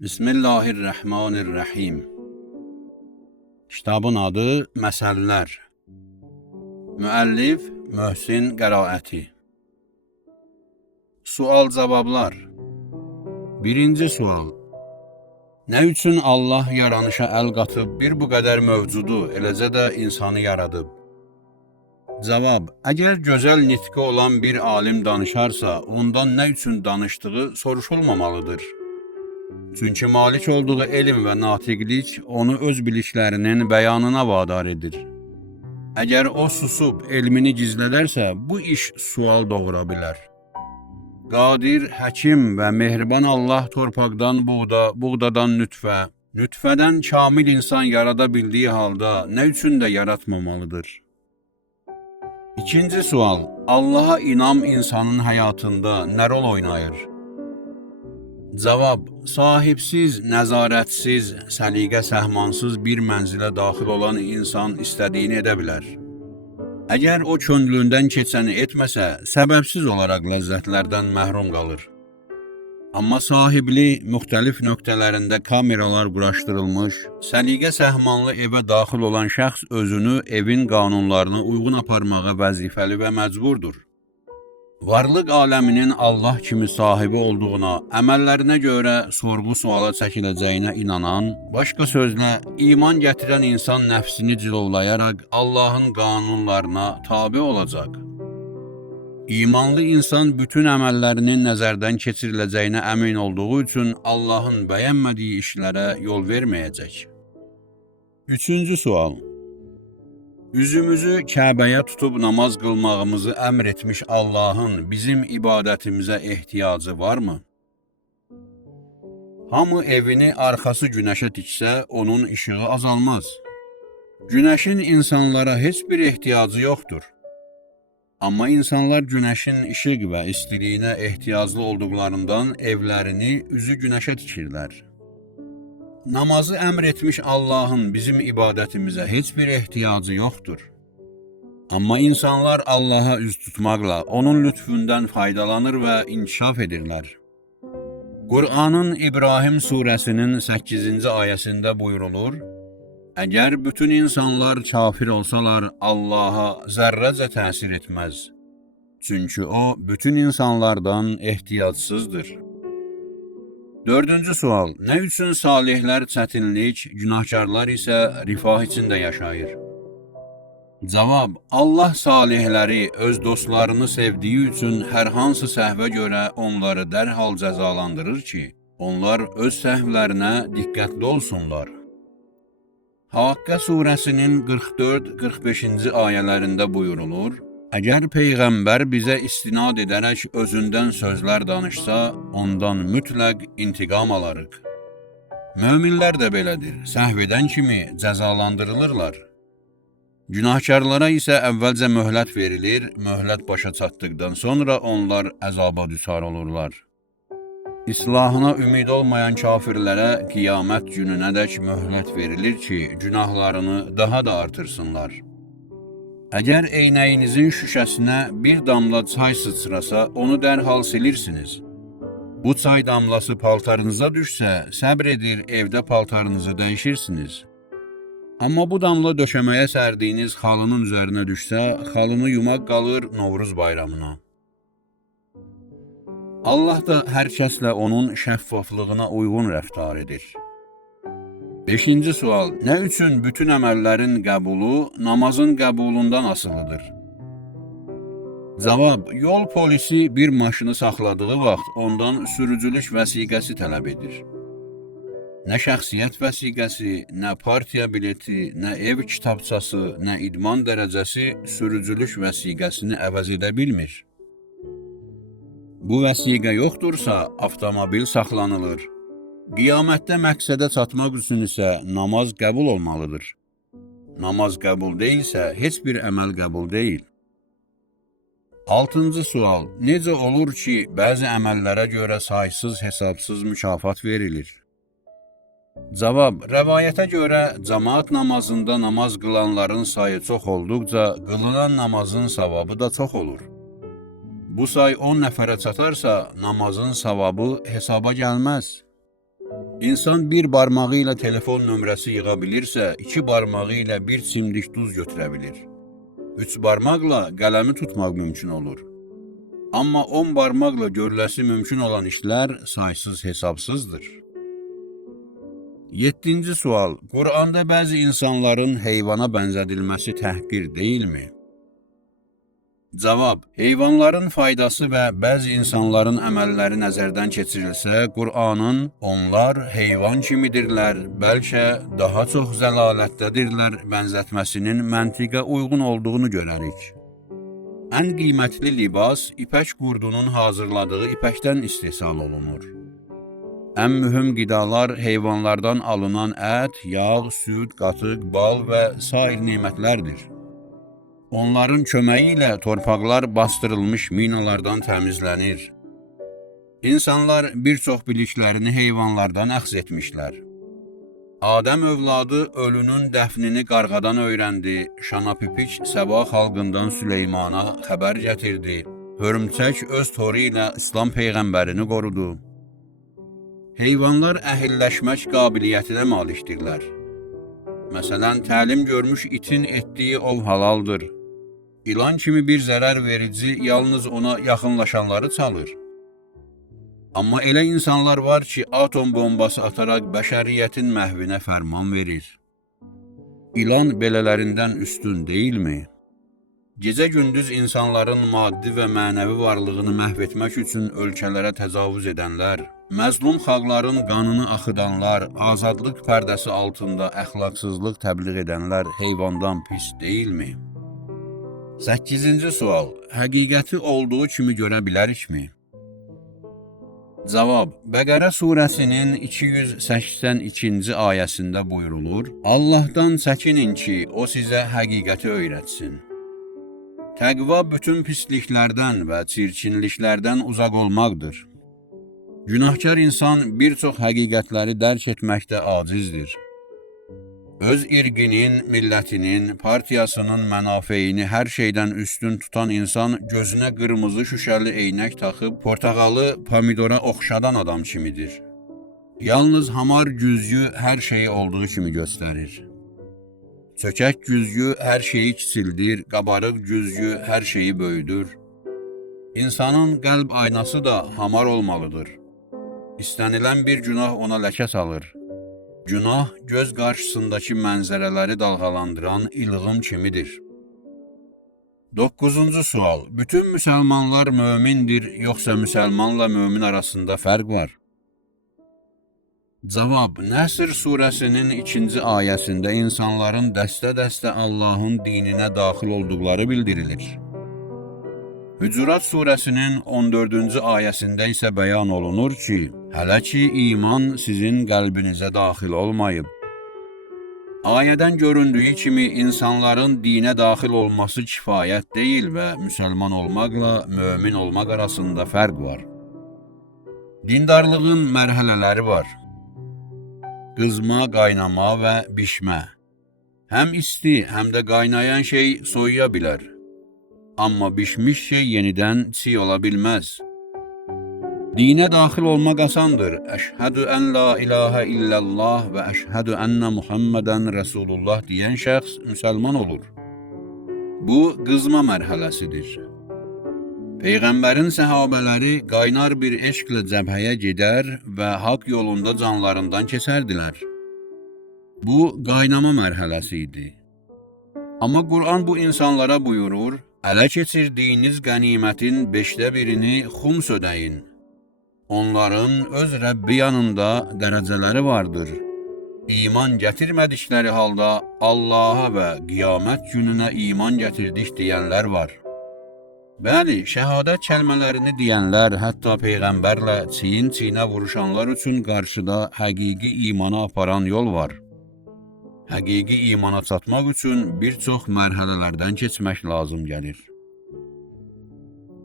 Bismillahirrahmanirrahim. Kitabın adı Məsəllər. Müəllif Möhsin Qəraəti. Sual-cavablar. Birinci sual. Nə üçün Allah yaranışa əl qatıb bir bu qədər mövcudu, eləcə də insanı yaradıb? Cavab. Əgər gözəl nitqi olan bir alim danışarsa, ondan nə üçün danışdığı soruşulmamalıdır. Çünki malik olduğu elm və natiqlik onu öz biliklərinin bəyanına vadar edir. Əgər o susub elmini gizlədərsə, bu iş sual doğura bilər. Qadir, həkim və mehriban Allah torpaqdan buğda, buğdadan nütfə, nütfədən kamil insan yarada bildiyi halda nə üçün də yaratmamalıdır? İkinci sual. Allaha inam insanın həyatında nə rol oynayır? Cavab. Sahibsiz, nəzarətsiz, səliqə səhmansız bir mənzilə daxil olan insan istədiyini edə bilər. Əgər o könlündən keçəni etməsə, səbəbsiz olaraq ləzzətlərdən məhrum qalır. Amma sahibli müxtəlif nöqtələrində kameralar quraşdırılmış, səliqə səhmanlı evə daxil olan şəxs özünü evin qanunlarına uyğun aparmağa vəzifəli və məcburdur. Varlıq aləminin Allah kimi sahibi olduğuna, əməllərinə görə sorğu-suala çəkiləcəyinə inanan, başqa sözlə, iman gətirən insan nəfsini cilovlayaraq Allahın qanunlarına tabe olacaq. İmanlı insan bütün əməllərinin nəzərdən keçiriləcəyinə əmin olduğu üçün Allahın bəyənmədiyi işlərə yol verməyəcək. Üçüncü sual. Üzümüzü Kəbəyə tutub namaz qılmağımızı əmr etmiş Allahın bizim ibadətimizə ehtiyacı varmı? Hamı evini arxası günəşə tiksə, onun işığı azalmaz. Günəşin insanlara heç bir ehtiyacı yoxdur. Amma insanlar günəşin işıq və istiliyinə ehtiyaclı olduqlarından evlərini üzü günəşə tikirlər. Namazı əmr etmiş Allahın bizim ibadətimizə heç bir ehtiyacı yoxdur. Amma insanlar Allaha üz tutmaqla onun lütfündən faydalanır və inkişaf edirlər. Qur'anın İbrahim surəsinin 8-ci ayəsində buyurulur, əgər bütün insanlar kafir olsalar, Allaha zərrəcə təsir etməz. Çünki o, bütün insanlardan ehtiyacsızdır. Dördüncü sual. Nə üçün salihlər çətinlik, günahkarlar isə rifah içində yaşayır? Cavab. Allah salihləri öz dostlarını sevdiyi üçün hər hansı səhvə görə onları dərhal cəzalandırır ki, onlar öz səhvlərinə diqqətli olsunlar. Haqqə surəsinin 44-45-ci ayələrində buyurulur, əgər Peyğəmbər bizə istinad edərək özündən sözlər danışsa, ondan mütləq intiqam alarıq. Möminlər də belədir, səhv edən kimi cəzalandırılırlar. Günahkarlara isə əvvəlcə möhlət verilir, möhlət başa çatdıqdan sonra onlar əzaba düçar olurlar. İslahına ümid olmayan kafirlərə qiyamət gününədək möhlət verilir ki, günahlarını daha da artırsınlar. Əgər eynəyinizin şüşəsinə bir damla çay sıçrasa, onu dərhal silirsiniz. Bu çay damlası paltarınıza düşsə, səbr edir, evdə paltarınızı dəyişirsiniz. Amma bu damla döşəməyə sərdiyiniz xalının üzərinə düşsə, xalını yumaq qalır Novruz bayramına. Allah da hər kəslə onun şəffaflığına uyğun rəftar edir. Beşinci sual. Nə üçün bütün əməllərin qəbulu namazın qəbulundan asılıdır? Cavab. Yol polisi bir maşını saxladığı vaxt ondan sürücülük vəsiqəsi tələb edir. Nə şəxsiyyət vəsiqəsi, nə partiya bileti, nə ev kitabçası, nə idman dərəcəsi sürücülük vəsiqəsini əvəz edə bilmir. Bu vəsiqə yoxdursa, avtomobil saxlanılır. Qiyamətdə məqsədə çatmaq üçün isə namaz qəbul olmalıdır. Namaz qəbul deyilsə, heç bir əməl qəbul deyil. Altıncı sual. Necə olur ki, bəzi əməllərə görə saysız hesabsız mükafat verilir? Cavab. Rəvayətə görə cəmaat namazında namaz qılanların sayı çox olduqca qılınan namazın savabı da çox olur. Bu say 10 nəfərə çatarsa, namazın savabı hesaba gəlməz. İnsan bir barmağı ilə telefon nömrəsi yığa bilirsə, iki barmağı ilə bir çimdik duz götürə bilir. Üç barmaqla qələmi tutmaq mümkün olur. Amma 10 barmaqla görüləsi mümkün olan işlər saysız hesabsızdır. 7-ci sual. Qur'anda bəzi insanların heyvana bənzədilməsi təhqir deyilmi? Cavab. Heyvanların faydası və bəzi insanların əməlləri nəzərdən keçirilsə, Qur'anın onlar heyvan kimidirlər, bəlkə daha çox zəlalətdədirlər bənzətməsinin məntiqə uyğun olduğunu görərik. Ən qiymətli libas ipək qurdunun hazırladığı ipəkdən istehsal olunur. Ən mühüm qidalar heyvanlardan alınan ət, yağ, süd, qatıq, bal və sair nemətlərdir. Onların köməyi ilə torpaqlar bastırılmış minalardan təmizlənir. İnsanlar bir çox biliklərini heyvanlardan əxz etmişlər. Adəm övladı ölünün dəfnini qarğadan öyrəndi, Şanapipik Səba xalqından Süleymana xəbər gətirdi, hörümçək öz toru ilə İslam peyğəmbərini qorudu. Heyvanlar əhilləşmək qabiliyyətinə malikdirlər. Məsələn, təlim görmüş itin etdiyi ov halaldır. İlan kimi bir zərər verici yalnız ona yaxınlaşanları çalır. Amma elə insanlar var ki, atom bombası ataraq bəşəriyyətin məhvinə fərman verir. İlan belələrindən üstün deyilmi? Gecə-gündüz insanların maddi və mənəvi varlığını məhv etmək üçün ölkələrə təcavüz edənlər, məzlum xalqların qanını axıdanlar, azadlıq pərdəsi altında əxlaqsızlıq təbliğ edənlər heyvandan pis deyilmi? 8-ci sual. Həqiqəti olduğu kimi görə bilərikmi? Cavab. Bəqərə surəsinin 282-ci ayəsində buyurulur, Allahdan çəkinin ki, o sizə həqiqəti öyrətsin. Təqva bütün pisliklərdən və çirkinliklərdən uzaq olmaqdır. Günahkar insan bir çox həqiqətləri dərk etməkdə acizdir. Öz irqinin, millətinin, partiyasının mənafeyini hər şeydən üstün tutan insan gözünə qırmızı şüşəli eynək taxıb, portağalı pomidora oxşadan adam kimidir. Yalnız hamar güzgü hər şeyi olduğu kimi göstərir. Çökək güzgü hər şeyi kiçildir, qabarıq güzgü hər şeyi böyüdür. İnsanın qəlb aynası da hamar olmalıdır. İstənilən bir günah ona ləkə salır. Günah göz qarşısındakı mənzərələri dalğalandıran ilğım kimidir. 9-cu sual. Bütün müsəlmanlar mömindir, yoxsa müsəlmanla mömin arasında fərq var? Cavab. Nəsr surəsinin 2-ci ayəsində insanların dəstə-dəstə Allahın dininə daxil olduqları bildirilir. Hücurat surəsinin 14-cü ayəsində isə bəyan olunur ki, hələ ki iman sizin qəlbinizə daxil olmayıb. Ayədən göründüyü kimi insanların dinə daxil olması kifayət deyil və müsəlman olmaqla mömin olmaq arasında fərq var. Dindarlığın mərhələləri var. Qızma, qaynama və bişmə. Həm isti, həm də qaynayan şey soyuya bilər. Amma bişmiş şey yenidən çiğ ola bilməz. Dinə daxil olmaq asandır. Əşhədü ən la ilahə illallah və əşhədü ənnə Muhammədən Rəsulullah deyən şəxs müsəlman olur. Bu, qızma mərhələsidir. Peyğəmbərin səhabələri qaynar bir eşqlə cəbhəyə gedər və haqq yolunda canlarından keçərdilər. Bu, qaynama mərhələsi idi. Amma Qur'an bu insanlara buyurur, ələ keçirdiyiniz qənimətin 1/5-ni xums ödəyin. Onların öz Rəbbi yanında dərəcələri vardır. İman gətirmədikləri halda Allaha və qiyamət gününə iman gətirdik deyənlər var. Bəli, şəhadət kəlmələrini deyənlər, hətta Peyğəmbərlə çiyin-çiyinə vuruşanlar üçün qarşıda həqiqi imana aparan yol var. Həqiqi imana çatmaq üçün bir çox mərhələlərdən keçmək lazım gəlir.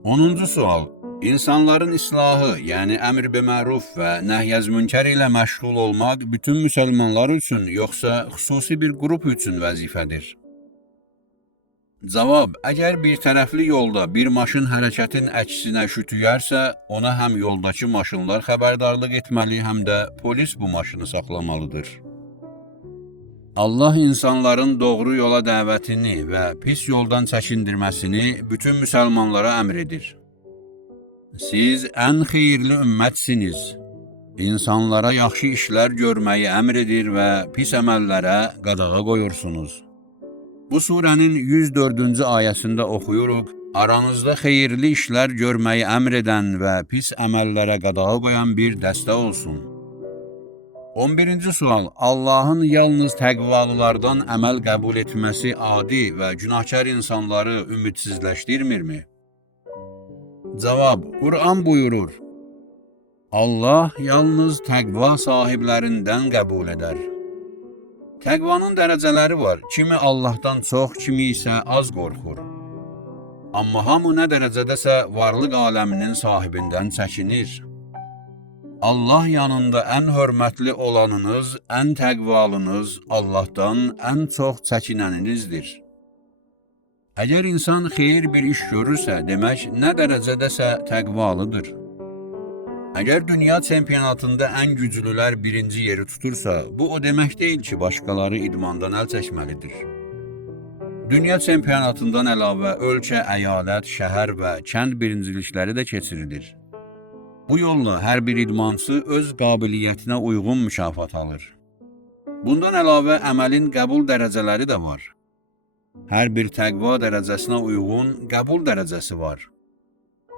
10-cu sual. İnsanların islahı, yəni əmr biməruf və nəhyəz münkər ilə məşğul olmaq bütün müsəlmanlar üçün, yoxsa xüsusi bir qrup üçün vəzifədir? Cavab: əgər bir tərəfli yolda bir maşın hərəkətin əksinə şütüyərsə, ona həm yoldakı maşınlar xəbərdarlıq etməli, həm də polis bu maşını saxlamalıdır. Allah insanların doğru yola dəvətini və pis yoldan çəkindirməsini bütün müsəlmanlara əmr edir. Siz ən xeyirli ümmətsiniz. İnsanlara yaxşı işlər görməyi əmr edir və pis əməllərə qadağa qoyursunuz. Bu surənin 104-cü ayəsində oxuyuruq, aranızda xeyirli işlər görməyi əmr edən və pis əməllərə qadağa qoyan bir dəstə olsun. 11-ci sual: Allahın yalnız təqvalılardan əməl qəbul etməsi adi və günahkar insanları ümidsizləşdirmirmi? Cavab: Qur'an buyurur, Allah yalnız təqva sahiblərindən qəbul edər. Təqvanın dərəcələri var. Kimi Allahdan çox, kimi isə az qorxur. Amma hamı nə dərəcədəsə varlıq aləminin sahibindən çəkinir. Allah yanında ən hörmətli olanınız, ən təqvalınız, Allahdan ən çox çəkinəninizdir. Əgər insan xeyir bir iş görürsə, demək nə dərəcədəsə təqvalıdır. Əgər dünya çempionatında ən güclülər birinci yeri tutursa, bu o demək deyil ki, başqaları idmandan əl çəkməlidir. Dünya çempionatından əlavə ölkə, əyalət, şəhər və kənd birincilikləri də keçirilir. Bu yolla hər bir idmançı öz qabiliyyətinə uyğun mükafat alır. Bundan əlavə əməlin qəbul dərəcələri də var. Hər bir təqva dərəcəsinə uyğun qəbul dərəcəsi var.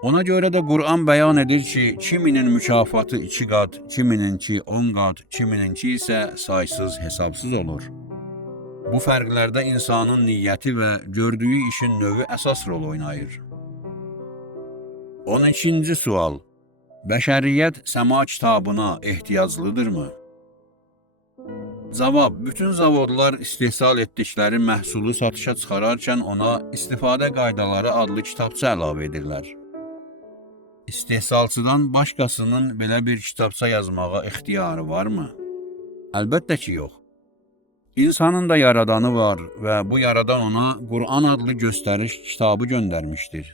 Ona görə də Qur'an bəyan edir ki, kiminin mükafatı 2 qat, kimininki 10 qat, kimininki isə saysız hesabsız olur. Bu fərqlərdə insanın niyyəti və gördüyü işin növü əsas rol oynayır. 12-ci sual: Bəşəriyyət səma kitabına ehtiyaclıdırmı? Cavab: bütün zavodlar istehsal etdikləri məhsulu satışa çıxararkən ona istifadə qaydaları adlı kitabça əlavə edirlər. İstehsalçıdan başqasının belə bir kitabça yazmağa ixtiyarı varmı? Əlbəttə ki, yox. İnsanın da yaradanı var və bu yaradan ona Qur'an adlı göstəriş kitabı göndərmişdir.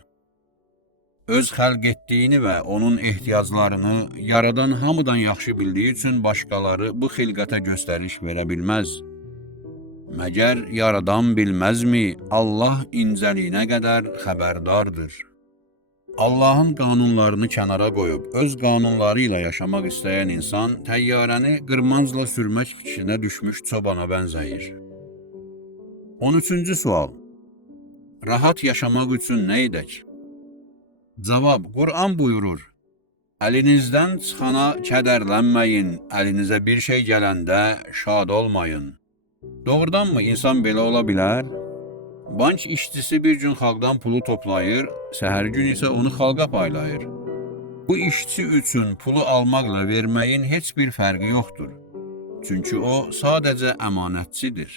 Öz xəlq etdiyini və onun ehtiyaclarını yaradan hamıdan yaxşı bildiyi üçün başqaları bu xilqətə göstəriş verə bilməz. Məgər yaradan bilməzmi? Allah incəliyinə qədər xəbərdardır. Allahın qanunlarını kənara qoyub, öz qanunları ilə yaşamaq istəyən insan təyyarəni qırmancla sürmək fikrinə düşmüş çobana bənzəyir. 13-cü sual: rahat yaşamaq üçün nə edək? Cavab: Qur'an buyurur, əlinizdən çıxana kədərlənməyin, əlinizə bir şey gələndə şad olmayın. Doğrudanmı insan belə ola bilər? Bank işçisi bir gün xalqdan pulu toplayır, səhər gün isə onu xalqa paylayır. Bu işçi üçün pulu almaqla verməyin heç bir fərqi yoxdur. Çünki o sadəcə əmanətçidir.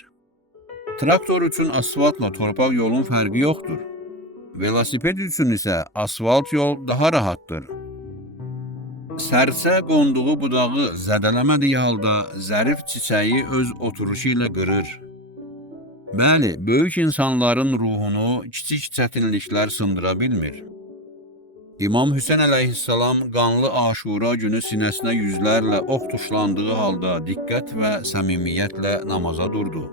Traktor üçün asfaltla torpaq yolun fərqi yoxdur. Velosiped üçün isə asfalt yol daha rahatdır. Sərsə qonduğu budağı zədələmədiyi halda zərif çiçəyi öz oturuşu ilə qırır. Bəli, böyük insanların ruhunu kiçik çətinliklər sındıra bilmir. İmam Hüseyn əleyhissalam qanlı Aşura günü sinəsinə yüzlərlə ox tuşlandığı halda diqqət və səmimiyyətlə namaza durdu.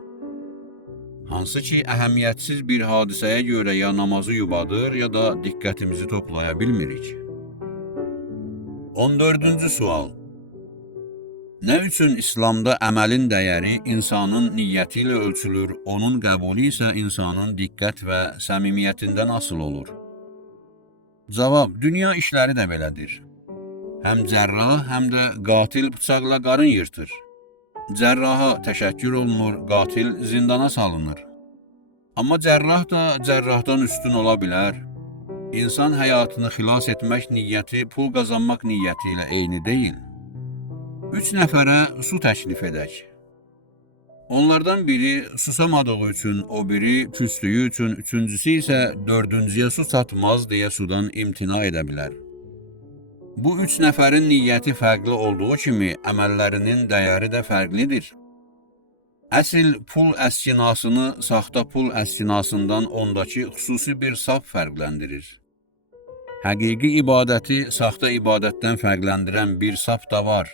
Hansı ki, əhəmiyyətsiz bir hadisəyə görə ya namazı yubadır, ya da diqqətimizi toplaya bilmirik. 14-cü sual: nə üçün İslamda əməlin dəyəri insanın niyyəti ilə ölçülür, onun qəbulü isə insanın diqqət və səmimiyyətindən asılı olur? Cavab: dünya işləri də belədir. Həm cərrah, həm də qatil bıçaqla qarın yırtır. Cərraha təşəkkür olunur, qatil zindana salınır. Amma cərrah da cərrahdan üstün ola bilər. İnsan həyatını xilas etmək niyyəti pul qazanmaq niyyəti ilə eyni deyil. 3 nəfərə su təklif edək. Onlardan biri susamadığı üçün, o biri küslüyü üçün, üçüncüsü isə dördüncüyə su çatmaz deyə sudan imtina edə bilər. Bu 3 nəfərin niyyəti fərqli olduğu kimi, əməllərinin dəyəri də fərqlidir. Əsl pul əskinasını saxta pul əskinasından ondakı xüsusi bir saf fərqləndirir. Həqiqi ibadəti saxta ibadətdən fərqləndirən bir saf da var.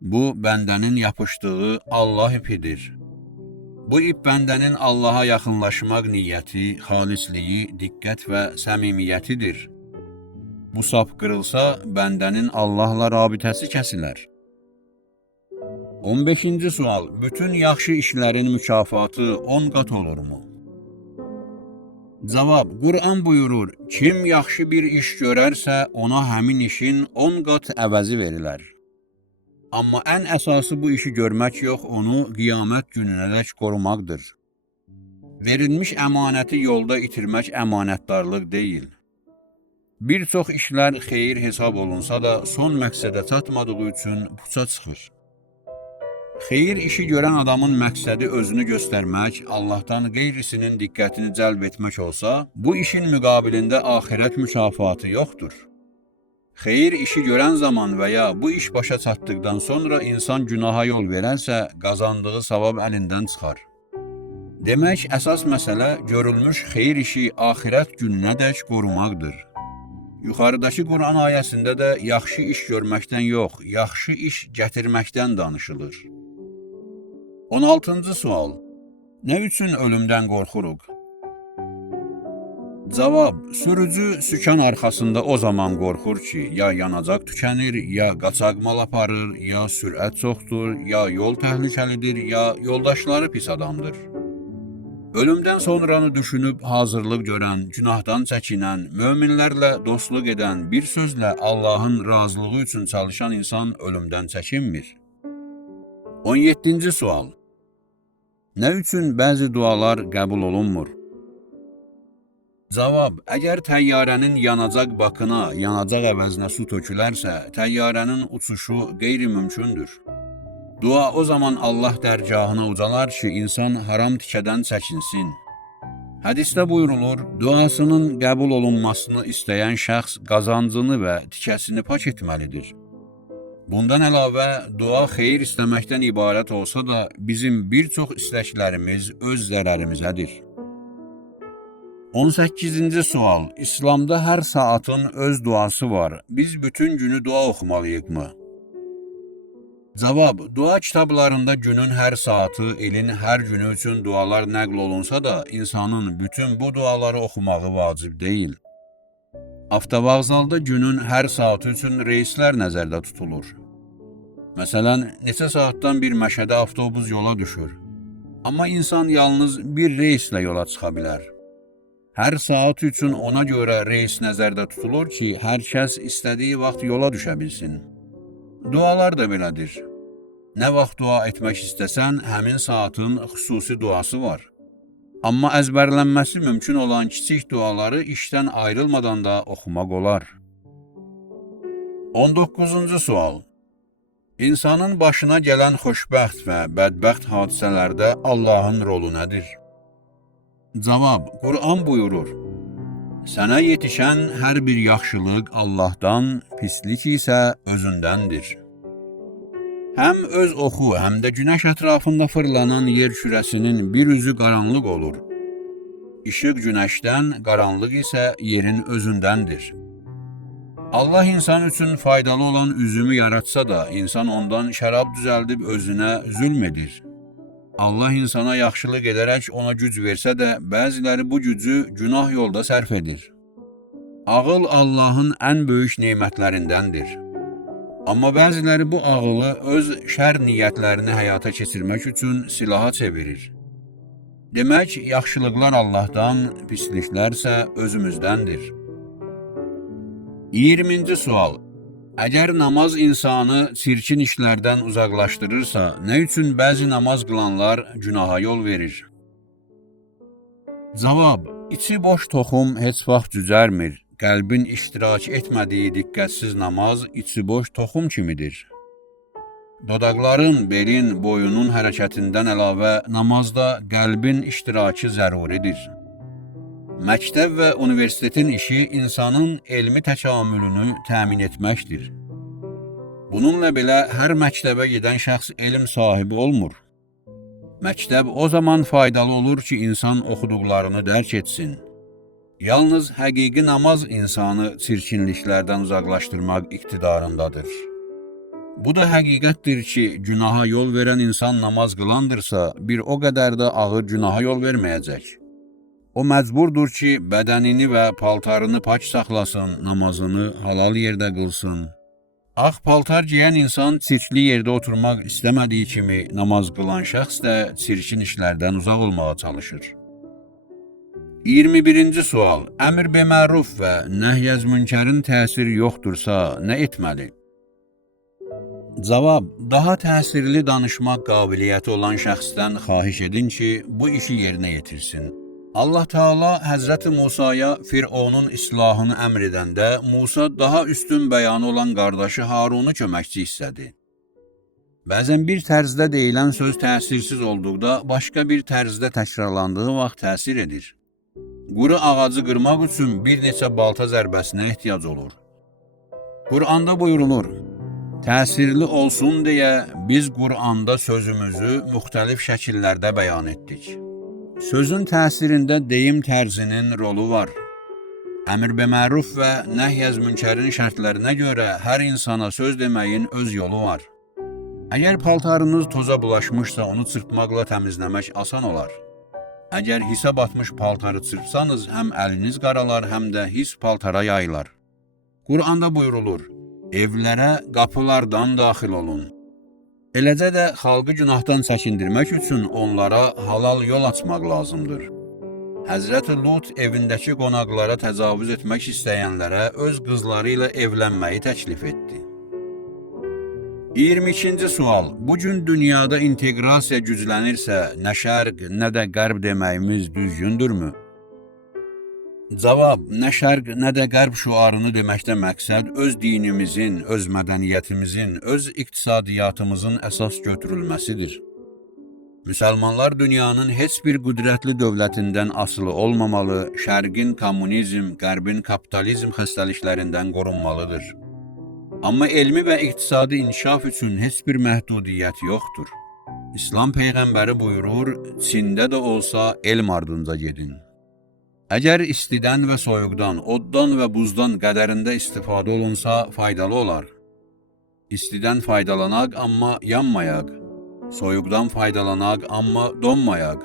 Bu, bəndənin yapışdığı Allah ipidir. Bu ip bəndənin Allaha yaxınlaşmaq niyyəti, xalisliyi, diqqət və səmimiyyətidir. Bu sap qırılsa, bəndənin Allahla rabitəsi kəsilər. 15-ci sual. Bütün yaxşı işlərin mükafatı 10 qat olurmu? Cavab. Qur'an buyurur, kim yaxşı bir iş görərsə, ona həmin işin 10 qat əvəzi verilər. Amma ən əsası bu işi görmək yox, onu qiyamət gününədək qorumaqdır. Verilmiş əmanəti yolda itirmək əmanətdarlıq deyil. Bir çox işlər xeyir hesab olunsa da, son məqsədə çatmadığı üçün puça çıxır. Xeyir işi görən adamın məqsədi özünü göstərmək, Allahdan qeyrisinin diqqətini cəlb etmək olsa, bu işin müqabilində axirət mükafatı yoxdur. Xeyir işi görən zaman və ya bu iş başa çatdıqdan sonra insan günaha yol verərsə, qazandığı savab əlindən çıxar. Demək, əsas məsələ görülmüş xeyir işi axirət gününədək qorumaqdır. Yuxarıdakı Qur'an ayəsində də yaxşı iş görməkdən yox, yaxşı iş gətirməkdən danışılır. 16-cı sual. Nə üçün ölümdən qorxuruq? Cavab. Sürücü sükan arxasında o zaman qorxur ki, ya yanacaq tükənir, ya qaçaq mal aparır, ya sürət çoxdur, ya yol təhlükəlidir, ya yoldaşları pis adamdır. Ölümdən sonranı düşünüb hazırlıq görən, günahdan çəkinən, möminlərlə dostluq edən, bir sözlə Allahın razılığı üçün çalışan insan ölümdən çəkinmir. 17-ci sual. Nə üçün bəzi dualar qəbul olunmur? Cavab. Əgər təyyarənin yanacaq bakına, yanacaq əvəzinə su tökülərsə, təyyarənin uçuşu qeyri-mümkündür. Dua o zaman Allah dərgahına ucalar ki, insan haram tikədən çəkinsin. Hədisdə buyurulur, duasının qəbul olunmasını istəyən şəxs qazancını və tikəsini pak etməlidir. Bundan əlavə, dua xeyir istəməkdən ibarət olsa da, bizim bir çox istəklərimiz öz zərərimizədir. 18-ci sual. İslamda hər saatın öz duası var. Biz bütün günü dua oxumalıyıqmı? Cavab. Dua kitablarında günün hər saatı, ilin hər günü üçün dualar nəql olunsa da, insanın bütün bu duaları oxumağı vacib deyil. Avtovağzalda günün hər saatı üçün reyslər nəzərdə tutulur. Məsələn, neçə saatdan bir məşədə avtobus yola düşür. Amma insan yalnız bir reyslə yola çıxa bilər. Hər saat üçün ona görə reys nəzərdə tutulur ki, hər kəs istədiyi vaxt yola düşə bilsin. Dualar da belədir. Nə vaxt dua etmək istəsən, həmin saatın xüsusi duası var. Amma əzbərlənməsi mümkün olan kiçik duaları işdən ayrılmadan da oxumaq olar. 19-cu sual. İnsanın başına gələn xoşbəxt və bədbəxt hadisələrdə Allahın rolu nədir? Cavab. Qur'an buyurur, sənə yetişən hər bir yaxşılıq Allahdan, pislik isə özündəndir. Həm öz oxu, həm də günəş ətrafında fırlanan yer kürəsinin bir üzü qaranlıq olur. İşıq günəşdən, qaranlıq isə yerin özündəndir. Allah insan üçün faydalı olan üzümü yaratsa da, insan ondan şərab düzəldib özünə zülm edir. Allah insana yaxşılıq edərək ona güc versə də, bəziləri bu gücü günah yolda sərf edir. Ağıl Allahın ən böyük nemətlərindəndir. Amma bəziləri bu ağılı öz şər niyyətlərini həyata keçirmək üçün silaha çevirir. Demək, yaxşılıqlar Allahdan, pisliklərsə özümüzdəndir. 20-ci sual. Əgər namaz insanı çirkin işlərdən uzaqlaşdırırsa, nə üçün bəzi namaz qılanlar günaha yol verir? Cavab. İçi boş toxum heç vaxt cücərmir. Qəlbin iştirak etmədiyi diqqətsiz namaz içi boş toxum kimidir. Dodaqların, belin, boyunun hərəkətindən əlavə namazda qəlbin iştirakı zəruridir. Məktəb və universitetin işi insanın elmi təkamülünü təmin etməkdir. Bununla belə hər məktəbə gedən şəxs elm sahibi olmur. Məktəb o zaman faydalı olur ki, insan oxuduqlarını dərk etsin. Yalnız həqiqi namaz insanı çirkinliklərdən uzaqlaşdırmaq iqtidarındadır. Bu da həqiqətdir ki, günaha yol verən insan namaz qılandırsa, bir o qədər də ağır günaha yol verməyəcək. O məcburdur ki, bədənini və paltarını pak saxlasın, namazını halal yerdə qılsın. Ağ paltar giyən insan çirkli yerdə oturmaq istəmədiyi kimi, namaz qılan şəxs də çirkin işlərdən uzaq olmağa çalışır. 21-ci sual. Əmr biməruf və nəhy münkərin təsiri yoxdursa, nə etməli? Cavab, daha təsirli danışmaq qabiliyyəti olan şəxsdən xahiş edin ki, bu işi yerinə yetirsin. Allah Teala Həzrəti Musaya Fironun islahını əmr edəndə, Musa daha üstün bəyanı olan qardaşı Harunu köməkçi istədi. Bəzən bir tərzdə deyilən söz təsirsiz olduqda, başqa bir tərzdə təkrarlandığı vaxt təsir edir. Quru ağacı qırmaq üçün bir neçə balta zərbəsinə ehtiyac olur. Qur'anda buyurulur, təsirli olsun deyə biz Qur'anda sözümüzü müxtəlif şəkillərdə bəyan etdik. Sözün təsirində deyim tərzinin rolu var. Əmr biməruf və nəhy münkərin şərtlərinə görə hər insana söz deməyin öz yolu var. Əgər paltarınız toza bulaşmışsa, onu çırpmaqla təmizləmək asan olar. Əgər hisə batmış paltarı çırpsanız, həm əliniz qaralar, həm də his paltara yayılar. Qur'anda buyurulur, evlərə qapılardan daxil olun. Eləcə də xalqı günahdan çəkindirmək üçün onlara halal yol açmaq lazımdır. Həzrəti Lut evindəki qonaqlara təcavüz etmək istəyənlərə öz qızları ilə evlənməyi təklif etdi. 22-ci sual. Bugün dünyada inteqrasiya güclənirsə, nə şərq, nə də qərb deməyimiz düzgündürmü? Cavab, nə şərq, nə də qərb şüarını deməkdə məqsəd öz dinimizin, öz mədəniyyətimizin, öz iqtisadiyyatımızın əsas götürülməsidir. Müsəlmanlar dünyanın heç bir qüdrətli dövlətindən asılı olmamalı, şərqin kommunizm, qərbin kapitalizm xəstəliklərindən qorunmalıdır. Amma elmi və iqtisadi inkişaf üçün heç bir məhdudiyyət yoxdur. İslam Peyğəmbəri buyurur, Çində də olsa elm ardınca gedin. Əgər istidən və soyuqdan, oddan və buzdan qədərində istifadə olunsa, faydalı olar. İstidən faydalanaq, amma yanmayaq. Soyuqdan faydalanaq, amma donmayaq.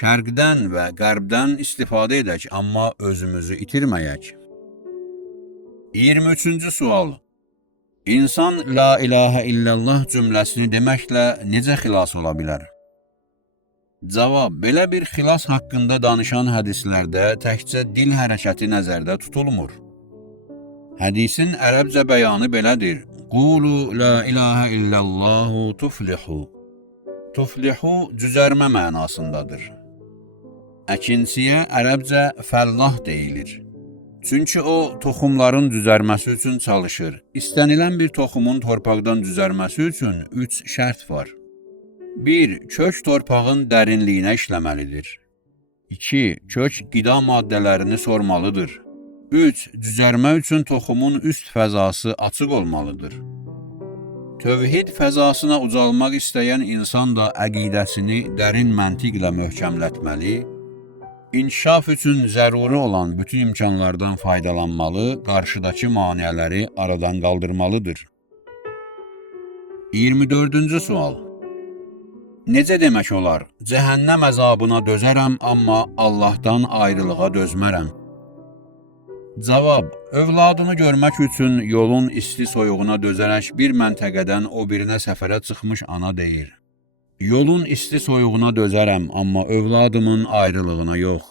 Şərqdən və qərbdən istifadə edək, amma özümüzü itirməyək. 23-cü sual. İnsan la ilahə illallah cümləsini deməklə necə xilas ola bilər? Cavab, belə bir xilas haqqında danışan hədislərdə təkcə dil hərəkəti nəzərdə tutulmur. Hədisin ərəbcə bəyanı belədir. Qulu la ilahə illallahu tuflihu. Tuflihu cüzərmə mənasındadır. Əkinçiyə ərəbcə fəllah deyilir. Çünki o, toxumların cüzərməsi üçün çalışır. İstənilən bir toxumun torpaqdan cüzərməsi üçün 3 şərt var. 1. Kök torpağın dərinliyinə işləməlidir. 2. Kök qida maddələrini sormalıdır. 3. Cüzərmə üçün toxumun üst fəzası açıq olmalıdır. Tövhid fəzasına ucalmaq istəyən insan da əqidəsini dərin məntiqlə möhkəmlətməli, İnkişaf üçün zəruri olan bütün imkanlardan faydalanmalı, qarşıdakı maneələri aradan qaldırmalıdır. 24-cü sual. Necə demək olar? Cəhənnəm əzabına dözərəm, amma Allahdan ayrılığa dözmərəm. Cavab, övladını görmək üçün yolun isti soyuğuna dözərək bir məntəqədən o birinə səfərə çıxmış ana deyir. Yolun isti soyuğuna dözərəm, amma övladımın ayrılığına yox.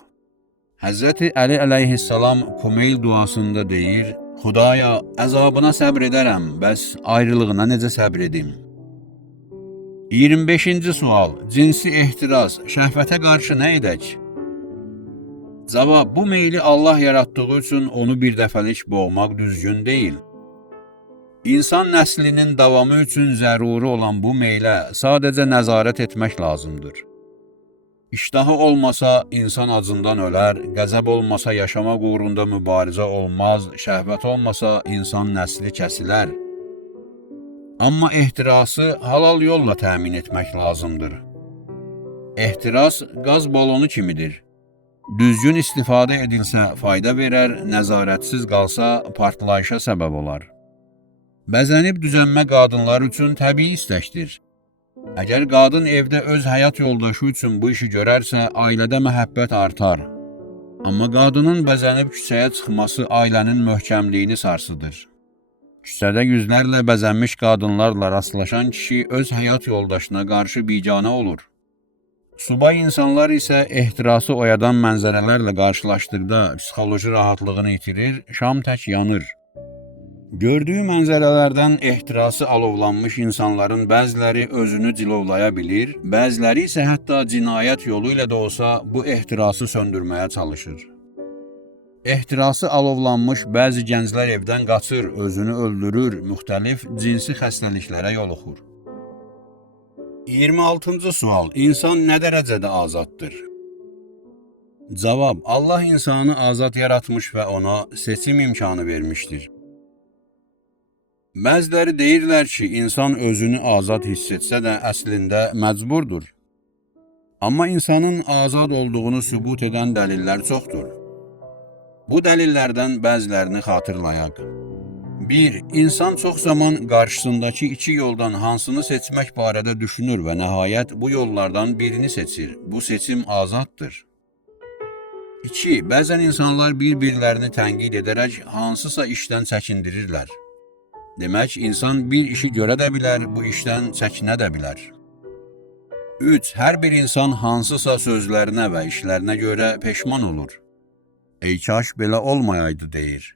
Həzrəti Əli əleyhissalam Kumeyl duasında deyir, Xudaya, əzabına səbr edərəm, bəs ayrılığına necə səbr edim? 25-ci sual. Cinsi ehtiras, şəhvətə qarşı nə edək? Cavab, bu meyli Allah yaratdığı üçün onu bir dəfəlik boğmaq düzgün deyil. İnsan nəslinin davamı üçün zəruri olan bu meylə sadəcə nəzarət etmək lazımdır. İştahı olmasa insan acından ölər, qəzəb olmasa yaşamaq uğrunda mübarizə olmaz, şəhvət olmasa insan nəsli kəsilər. Amma ehtirası halal yolla təmin etmək lazımdır. Ehtiras qaz balonu kimidir. Düzgün istifadə edilsə fayda verər, nəzarətsiz qalsa partlayışa səbəb olar. Bəzənib düzənmə qadınlar üçün təbii istəkdir. Əgər qadın evdə öz həyat yoldaşı üçün bu işi görərsə, ailədə məhəbbət artar. Amma qadının bəzənib küçəyə çıxması ailənin möhkəmliyini sarsıdır. Küçədə yüzlərlə bəzənmiş qadınlarla rastlaşan kişi öz həyat yoldaşına qarşı biganə olur. Subay insanlar isə ehtirası oyadan mənzərələrlə qarşılaşdıqda psixoloji rahatlığını itirir, şam tək yanır. Gördüyü mənzərələrdən ehtirası alovlanmış insanların bəziləri özünü cilovlaya bilir, bəziləri isə hətta cinayət yolu ilə də olsa bu ehtirası söndürməyə çalışır. Ehtirası alovlanmış bəzi gənclər evdən qaçır, özünü öldürür, müxtəlif cinsi xəstəliklərə yoluxur. 26-cı sual. İnsan nə dərəcədə azaddır? Cavab. Allah insanı azad yaratmış və ona seçim imkanı vermişdir. Bəziləri deyirlər ki, insan özünü azad hiss etsə də əslində məcburdur. Amma insanın azad olduğunu sübut edən dəlillər çoxdur. Bu dəlillərdən bəzilərini xatırlayaq. 1. İnsan çox zaman qarşısındakı iki yoldan hansını seçmək barədə düşünür və nəhayət bu yollardan birini seçir. Bu seçim azaddır. 2. Bəzən insanlar bir-birlərini tənqid edərək hansısa işdən çəkindirirlər. Demək, insan bir işi görə də bilər, bu işdən çəkinə də bilər. 3. Hər bir insan hansısa sözlərinə və işlərinə görə peşman olur. Ey kaş belə olmayaydı deyir.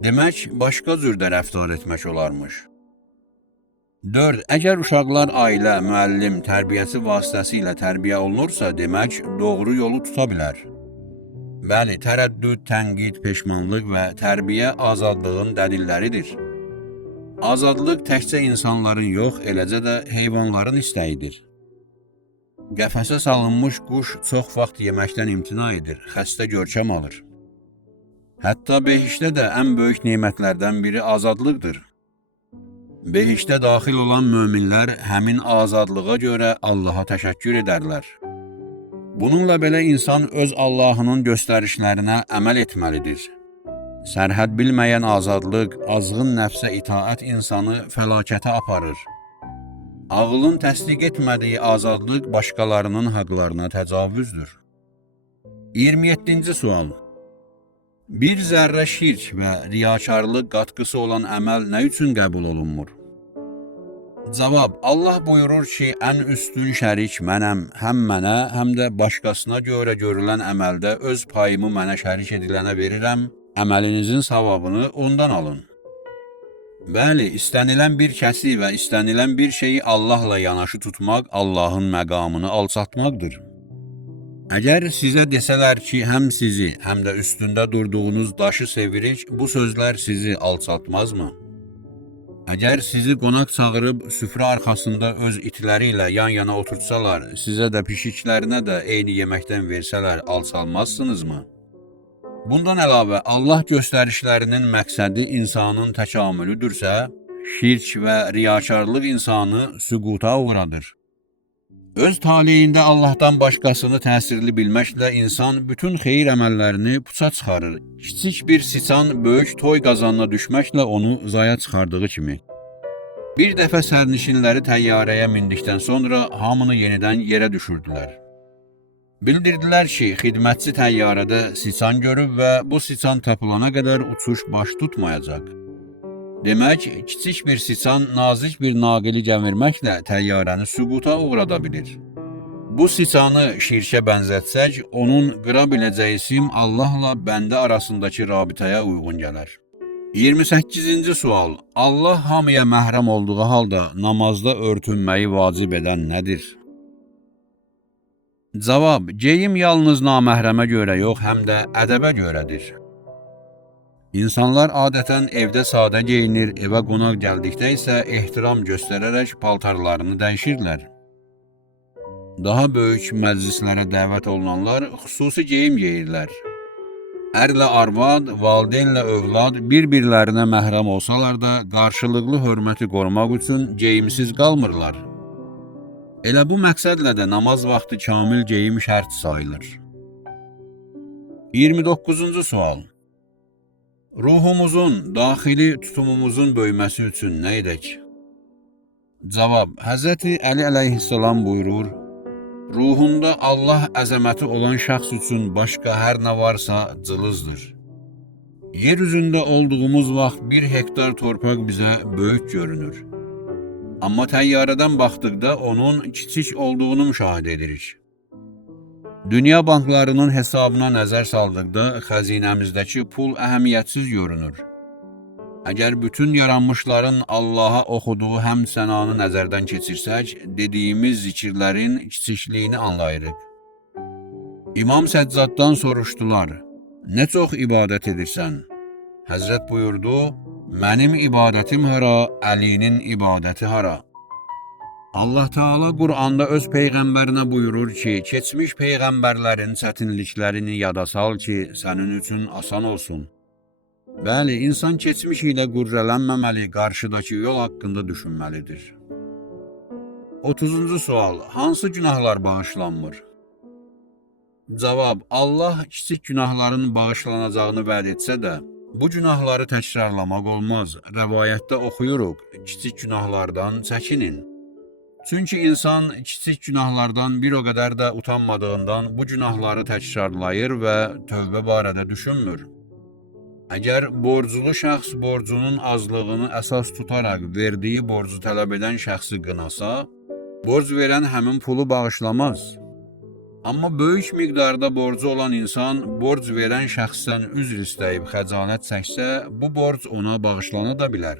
Demək, başqa cürdə rəftar etmək olarmış. 4. Əgər uşaqlar ailə, müəllim, tərbiyəsi vasitəsilə tərbiyə olunursa, demək, doğru yolu tuta bilər. Bəli, tərəddüd, tənqid, peşmanlıq və tərbiyə azadlığın dəlilləridir. Azadlıq təkcə insanların yox, eləcə də heyvanların istəyidir. Qəfəsə salınmış quş çox vaxt yeməkdən imtina edir, xəstə görkəm alır. Hətta behişdə də ən böyük nemətlərdən biri azadlıqdır. Behişdə daxil olan möminlər həmin azadlığa görə Allaha təşəkkür edərlər. Bununla belə insan öz Allahının göstərişlərinə əməl etməlidir. Sərhəd bilməyən azadlıq, azğın nəfsə itaət insanı fəlakətə aparır. Ağılın təsdiq etmədiyi azadlıq başqalarının haqlarına təcavüzdür. 27-ci sual. Bir zərrə şirk və riyakarlıq qatqısı olan əməl nə üçün qəbul olunmur? Cavab. Allah buyurur ki, ən üstün şərik mənəm, həm mənə, həm də başqasına görə görülən əməldə öz payımı mənə şərik edilənə verirəm, əməlinizin savabını ondan alın. Bəli, istənilən bir kəsi və istənilən bir şeyi Allahla yanaşı tutmaq Allahın məqamını alçatmaqdır. Əgər sizə desələr ki, həm sizi, həm də üstündə durduğunuz daşı sevirik, bu sözlər sizi alçaltmazmı? Əgər sizi qonaq çağırıb süfrə arxasında öz itləri ilə yan-yana oturtsalar, sizə də pişiklərinə də eyni yeməkdən versələr, alçalmazsınızmı? Bundan əlavə, Allah göstərişlərinin məqsədi insanın təkamülüdürsə, şirk və riyakarlıq insanı süquta uğradır. Öz taleyində Allahdan başqasını təsirli bilməklə insan bütün xeyir əməllərini puça çıxarır. Kiçik bir siçan böyük toy qazanına düşməklə onu zaya çıxardığı kimi. Bir dəfə sərnişinləri təyyarəyə mindikdən sonra hamını yenidən yerə düşürdülər. Bildirdilər ki, xidmətçi təyyarədə siçan görüb və bu siçan tapılana qədər uçuş baş tutmayacaq. Demək, kiçik bir siçan nazik bir naqili gəmirməklə təyyarəni süquta uğrada bilir. Bu siçanı şirkə bənzətsək, onun qıra biləcəyi sim Allahla bəndə arasındakı rabitəyə uyğun gələr. 28-ci sual. Allah hamıya məhrəm olduğu halda namazda örtünməyi vacib edən nədir? Cavab. Geyim yalnız naməhrəmə görə yox, həm də ədəbə görədir. İnsanlar adətən evdə sadə geyinir, evə qonaq gəldikdə isə ehtiram göstərərək paltarlarını dəyişirlər. Daha böyük məclislərə dəvət olunanlar xüsusi geyim geyirlər. Ərlə arvad, valideynlə övlad bir-birlərinə məhrəm olsalar da qarşılıqlı hörməti qorumaq üçün geyimsiz qalmırlar. Elə bu məqsədlə də namaz vaxtı kamil geyim şərt sayılır. 29-cu sual. Ruhumuzun, daxili tutumumuzun böyüməsi üçün nə edək? Cavab. Hz. Əli əleyhissalam buyurur, ruhunda Allah əzəməti olan şəxs üçün başqa hər nə varsa cılızdır. Yer üzündə olduğumuz vaxt 1 hektar torpaq bizə böyük görünür. Amma təyyarədən baxdıqda onun kiçik olduğunu müşahidə edirik. Dünya banklarının hesabına nəzər saldıqda xəzinəmizdəki pul əhəmiyyətsiz görünür. Əgər bütün yaranmışların Allaha oxuduğu həmd sənanı nəzərdən keçirsək, dediyimiz zikirlərin kiçikliyini anlayırıq. İmam Səccaddan soruşdular, nə çox ibadət edirsən? Həzrət buyurdu, mənim ibadətim hara, Əlinin ibadəti hara? Allah Teala Qur'anda öz peyğəmbərinə buyurur ki, keçmiş peyğəmbərlərin çətinliklərini yada sal ki, sənin üçün asan olsun. Bəli, insan keçmiş ilə qürrələnməməli, qarşıdakı yol haqqında düşünməlidir. 30-cu sual. Hansı günahlar bağışlanmır? Cavab. Allah kiçik günahların bağışlanacağını vəd etsə də, bu günahları təkrarlamaq olmaz. Rəvayətdə oxuyuruq, kiçik günahlardan çəkinin. Çünki insan kiçik günahlardan bir o qədər də utanmadığından bu günahları təkrarlayır və tövbə barədə düşünmür. Əgər borclu şəxs borcunun azlığını əsas tutaraq verdiyi borcu tələb edən şəxsi qınasa, borc verən həmin pulu bağışlamaz. Amma böyük miqdarda borcu olan insan borc verən şəxsdən üzr istəyib xəcalət çəksə, bu borc ona bağışlana da bilər.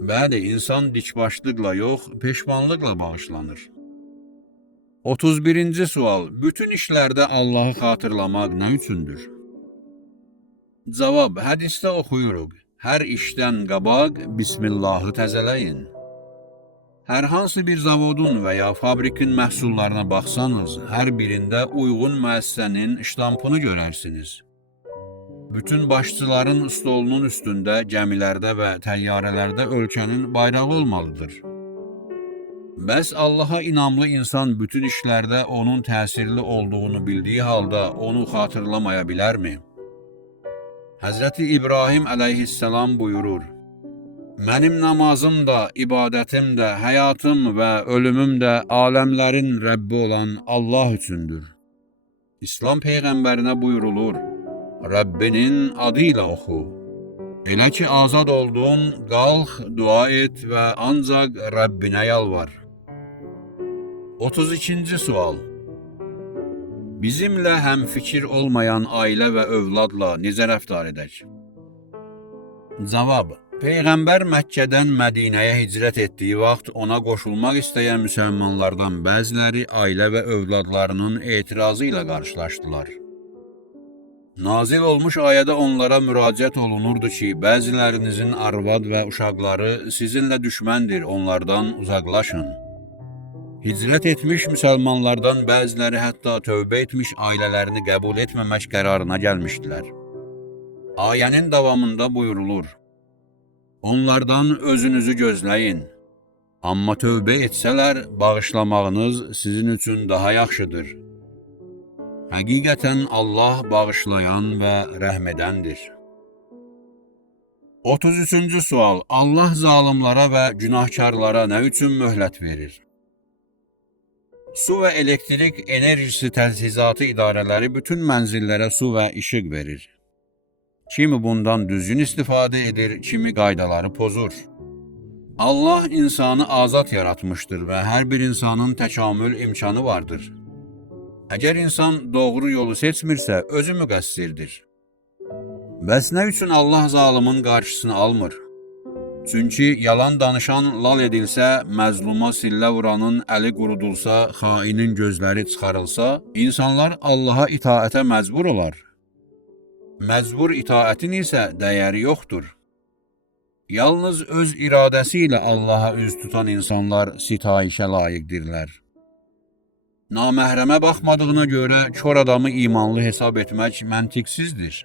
Bəli, insan dikbaşlıqla yox, peşmanlıqla bağışlanır. 31-ci sual. Bütün işlərdə Allahı xatırlamaq nə üçündür? Cavab. Hədisdə oxuyuruq. Hər işdən qabaq Bismillahı təzələyin. Hər hansı bir zavodun və ya fabrikin məhsullarına baxsanız, hər birində uyğun müəssisənin ştampını görərsiniz. Bütün başçıların stolunun üstündə, gəmilərdə və təyyarələrdə ölkənin bayrağı olmalıdır. Bəs Allaha inamlı insan bütün işlərdə onun təsirli olduğunu bildiyi halda onu xatırlamaya bilərmi? Həzrəti İbrahim əleyhissalam buyurur, mənim namazım da, ibadətim də, həyatım və ölümüm də aləmlərin Rəbbi olan Allah üçündür. İslam Peyğəmbərinə buyurulur, Rəbbinin adı ilə oxu. Elə ki azad oldun, qalx, dua et və ancaq Rəbbinə yalvar. 32-ci sual. Bizimlə həmfikir olmayan ailə və övladla necə rəftar edək? Cavab. Peyğəmbər Məkkədən Mədinəyə hicrət etdiyi vaxt ona qoşulmaq istəyən müsəlmanlardan bəziləri ailə və övladlarının etirazı ilə qarşılaşdılar. Nazil olmuş ayədə onlara müraciət olunurdu ki, bəzilərinizin arvad və uşaqları sizinlə düşməndir, onlardan uzaqlaşın. Hicrət etmiş müsəlmanlardan bəziləri hətta tövbə etmiş ailələrini qəbul etməmək qərarına gəlmişdilər. Ayənin davamında buyurulur, onlardan özünüzü gözləyin, amma tövbə etsələr, bağışlamağınız sizin üçün daha yaxşıdır. Həqiqətən Allah bağışlayan və rəhm edəndir. 33-cü sual. Allah zalımlara və günahkarlara nə üçün möhlət verir? Su və elektrik enerjisi təchizatı idarələri bütün mənzillərə su və işıq verir. Kimi bundan düzgün istifadə edir, kimi qaydaları pozur. Allah insanı azad yaratmışdır və hər bir insanın təkamül imkanı vardır. Əgər insan doğru yolu seçmirsə, özü müqəssirdir. Bəs nə üçün Allah zalımın qarşısını almır? Çünki yalan danışan lal edilsə, məzluma sillə vuranın əli qurudulsa, xainin gözləri çıxarılsa, insanlar Allaha itaətə məcbur olar. Məcbur itaətin isə dəyəri yoxdur. Yalnız öz iradəsi ilə Allaha üz tutan insanlar sitayişə layiqdirlər. Naməhrəmə baxmadığına görə kör adamı imanlı hesab etmək məntiqsizdir.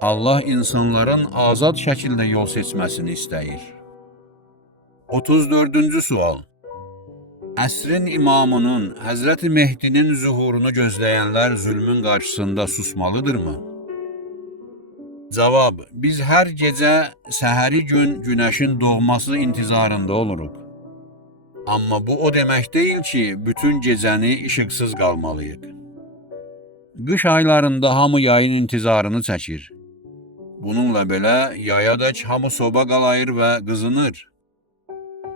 Allah insanların azad şəkildə yol seçməsini istəyir. 34-cü sual. Əsrin imamının, Həzrəti Mehdinin zuhurunu gözləyənlər zülmün qarşısında susmalıdırmı? Cavab: biz hər gecə səhəri gün günəşin doğması intizarında oluruq. Amma bu o demək deyil ki, bütün gecəni işıqsız qalmalıyıq. Qış aylarında hamı yayın intizarını çəkir. Bununla belə yayadək hamı soba qalayır və qızınır.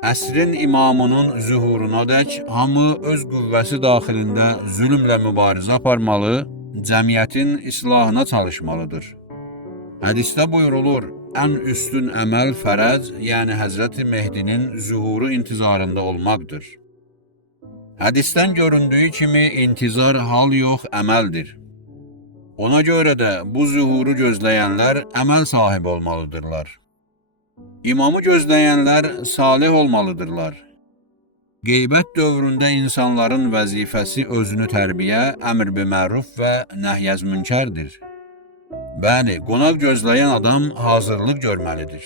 Əsrin imamının zuhurunadək hamı öz qüvvəsi daxilində zülmlə mübarizə aparmalı, cəmiyyətin islahına çalışmalıdır. Hədisdə buyurulur, ən üstün əməl fərəz, yəni Həzrəti Mehdinin zuhuru intizarında olmaqdır. Hədisdən göründüyü kimi intizar hal yox, əməldir. Ona görə də bu zuhuru gözləyənlər əməl sahibi olmalıdırlar. İmamı gözləyənlər salih olmalıdırlar. Qeybət dövründə insanların vəzifəsi özünü tərbiyə, əmr biməruf və nəhyəz münkərdir. Bəli, qonaq gözləyən adam hazırlıq görməlidir.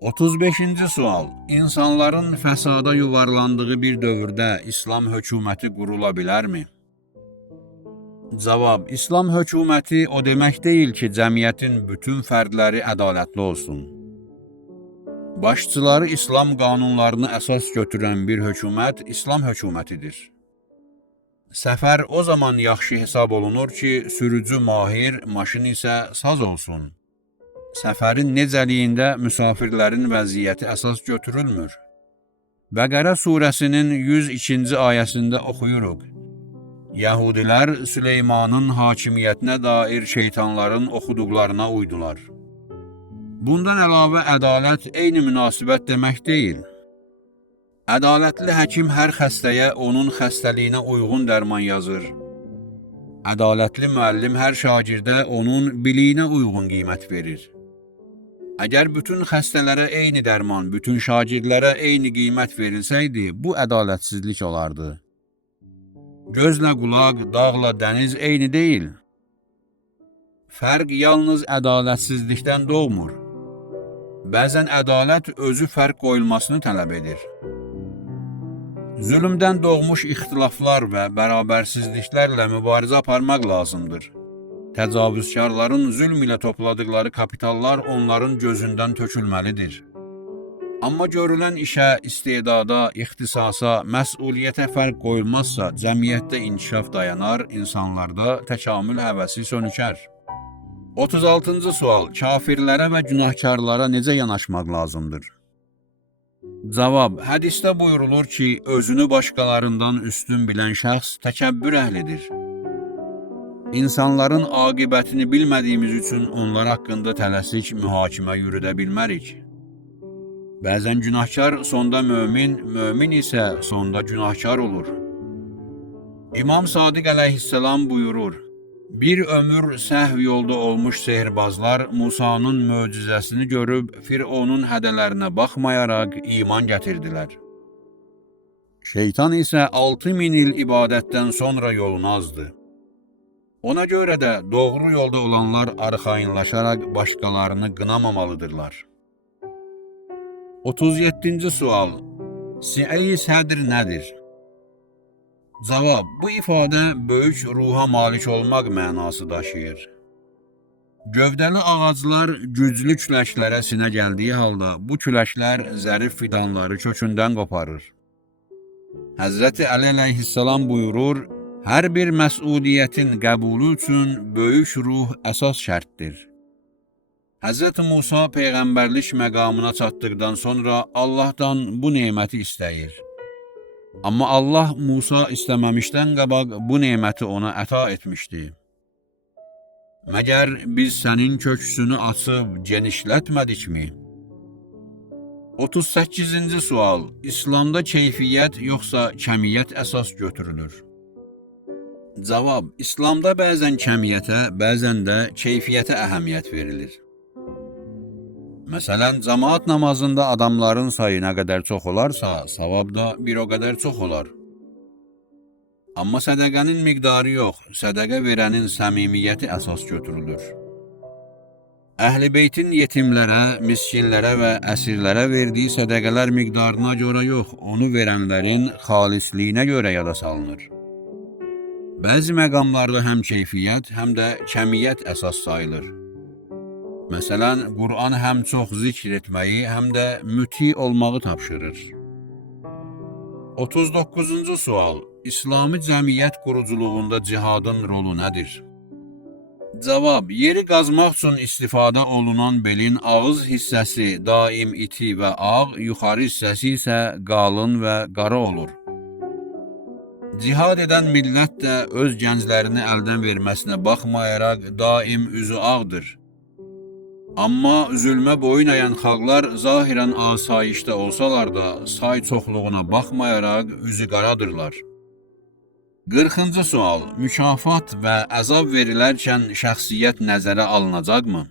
35-ci sual. İnsanların fəsada yuvarlandığı bir dövrdə İslam hökuməti qurula bilərmi? Cavab: İslam hökuməti o demək deyil ki, cəmiyyətin bütün fərdləri ədalətli olsun. Başçıları İslam qanunlarını əsas götürən bir hökumət İslam hökumətidir. Səfər o zaman yaxşı hesab olunur ki, sürücü mahir, maşın isə saz olsun. Səfərin necəliyində müsafirlərin vəziyyəti əsas götürülmür. Bəqərə surəsinin 102-ci ayəsində oxuyuruq. Yəhudilər Süleymanın hakimiyyətinə dair şeytanların oxuduqlarına uydular. Bundan əlavə ədalət eyni münasibət demək deyil. Ədalətli həkim hər xəstəyə onun xəstəliyinə uyğun dərman yazır. Ədalətli müəllim hər şagirdə onun biliyinə uyğun qiymət verir. Əgər bütün xəstələrə eyni dərman, bütün şagirdlərə eyni qiymət verilsəydi, bu ədalətsizlik olardı. Gözlə qulaq, dağla dəniz eyni deyil. Fərq yalnız ədalətsizlikdən doğmur. Bəzən ədalət özü fərq qoyulmasını tələb edir. Zülmdən doğmuş ixtilaflar və bərabərsizliklərlə mübarizə aparmaq lazımdır. Təcavüzkarların zülm ilə topladıqları kapitallar onların gözündən tökülməlidir. Amma görülən işə, istedada, ixtisasa, məsuliyyətə fərq qoyulmazsa, cəmiyyətdə inkişaf dayanar, insanlarda təkamül həvəsi sönükər. 36-cı sual. Kafirlərə və günahkarlara necə yanaşmaq lazımdır? Cavab: hədisdə buyurulur ki, özünü başqalarından üstün bilən şəxs təkəbbür əhlidir. İnsanların aqibətini bilmədiyimiz üçün onlar haqqında tələsik mühakimə yürüdə bilmərik. Bəzən günahkar sonda mömin, mömin isə sonda günahkar olur. İmam Sadiq əleyhissalam buyurur, bir ömür səhv yolda olmuş sehirbazlar Musanın möcüzəsini görüb Fironun hədələrinə baxmayaraq iman gətirdilər. Şeytan isə 6000 il ibadətdən sonra yolunu azdı. Ona görə də doğru yolda olanlar arxayınlaşaraq başqalarını qınamamalıdırlar. 37-ci sual. Siə-i sədr nədir? Cavab: bu ifadə böyük ruha malik olmaq mənası daşıyır. Gövdəli ağaclar güclü küləklərə sinə gəldiyi halda bu küləklər zərif fidanları kökündən qoparır. Həzrəti Əli əleyhissalam buyurur, hər bir məsuliyyətin qəbulu üçün böyük ruh əsas şərtdir. Həzrəti Musa peyğəmbərlik məqamına çatdıqdan sonra Allahdan bu neməti istəyir. Amma Allah Musa istəməmişdən qabaq bu neməti ona əta etmişdi. Məgər biz sənin köksünü açıb genişlətmədikmi? 38-ci sual. İslamda keyfiyyət yoxsa kəmiyyət əsas götürülür? Cavab: İslamda bəzən kəmiyyətə, bəzən də keyfiyyətə əhəmiyyət verilir. Məsələn, cəmaat namazında adamların sayı nə qədər çox olarsa, savab da bir o qədər çox olar. Amma sədəqənin miqdarı yox, sədəqə verənin səmimiyyəti əsas götürülür. Əhl-i Beytin yetimlərə, miskinlərə və əsirlərə verdiyi sədəqələr miqdarına görə yox, onu verənlərin xalisliyinə görə yada salınır. Bəzi məqamlarda həm keyfiyyət, həm də kəmiyyət əsas sayılır. Məsələn, Qur'an həm çox zikr etməyi, həm də müti olmağı tapşırır. 39-cu sual. İslami cəmiyyət quruculuğunda cihadın rolu nədir? Cavab, yeri qazmaq üçün istifadə olunan belin ağız hissəsi daim iti və ağ, yuxarı hissəsi isə qalın və qara olur. Cihad edən millət də öz gənclərini əldən verməsinə baxmayaraq daim üzü ağdır. Amma zülmə boyun əyən xalqlar zahirən asayişdə olsalar da, say çoxluğuna baxmayaraq üzü qaradırlar. 40-cı sual. Mükafat və əzab verilərkən şəxsiyyət nəzərə alınacaqmı?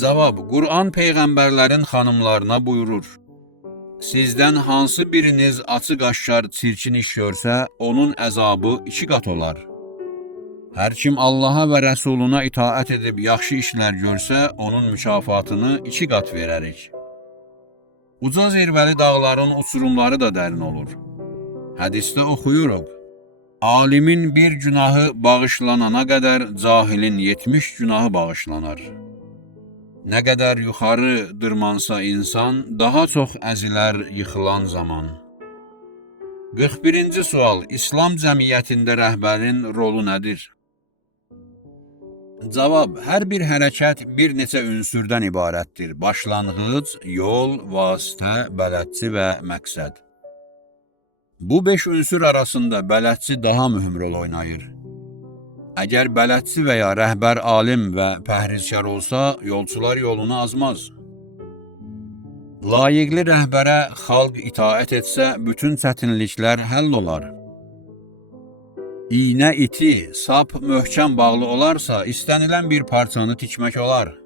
Cavab, Qur'an peyğəmbərlərin xanımlarına buyurur. Sizdən hansı biriniz açıq-aşkar çirkin iş görsə, onun əzabı 2 qat olar. Hər kim Allaha və Rəsuluna itaət edib yaxşı işlər görsə, onun mükafatını 2 qat verərik. Uca zirvəli dağların uçurumları da dərin olur. Hədisdə oxuyuruq. Alimin bir günahı bağışlanana qədər cahilin 70 günahı bağışlanar. Nə qədər yuxarı dırmansa insan, daha çox əzilər yıxılan zaman. 41-ci sual. İslam cəmiyyətində rəhbərin rolu nədir? Cavab, hər bir hərəkət bir neçə ünsürdən ibarətdir. Başlanğıc, yol, vasitə, bələdçi və məqsəd. Bu 5 ünsür arasında bələdçi daha mühüm rol oynayır. Əgər bələdçi və ya rəhbər alim və pəhrizkar olsa, yolçular yolunu azmaz. Layiqli rəhbərə xalq itaət etsə, bütün çətinliklər həll olar. İynə iti, sap möhkəm bağlı olarsa, istənilən bir parçanı tikmək olar.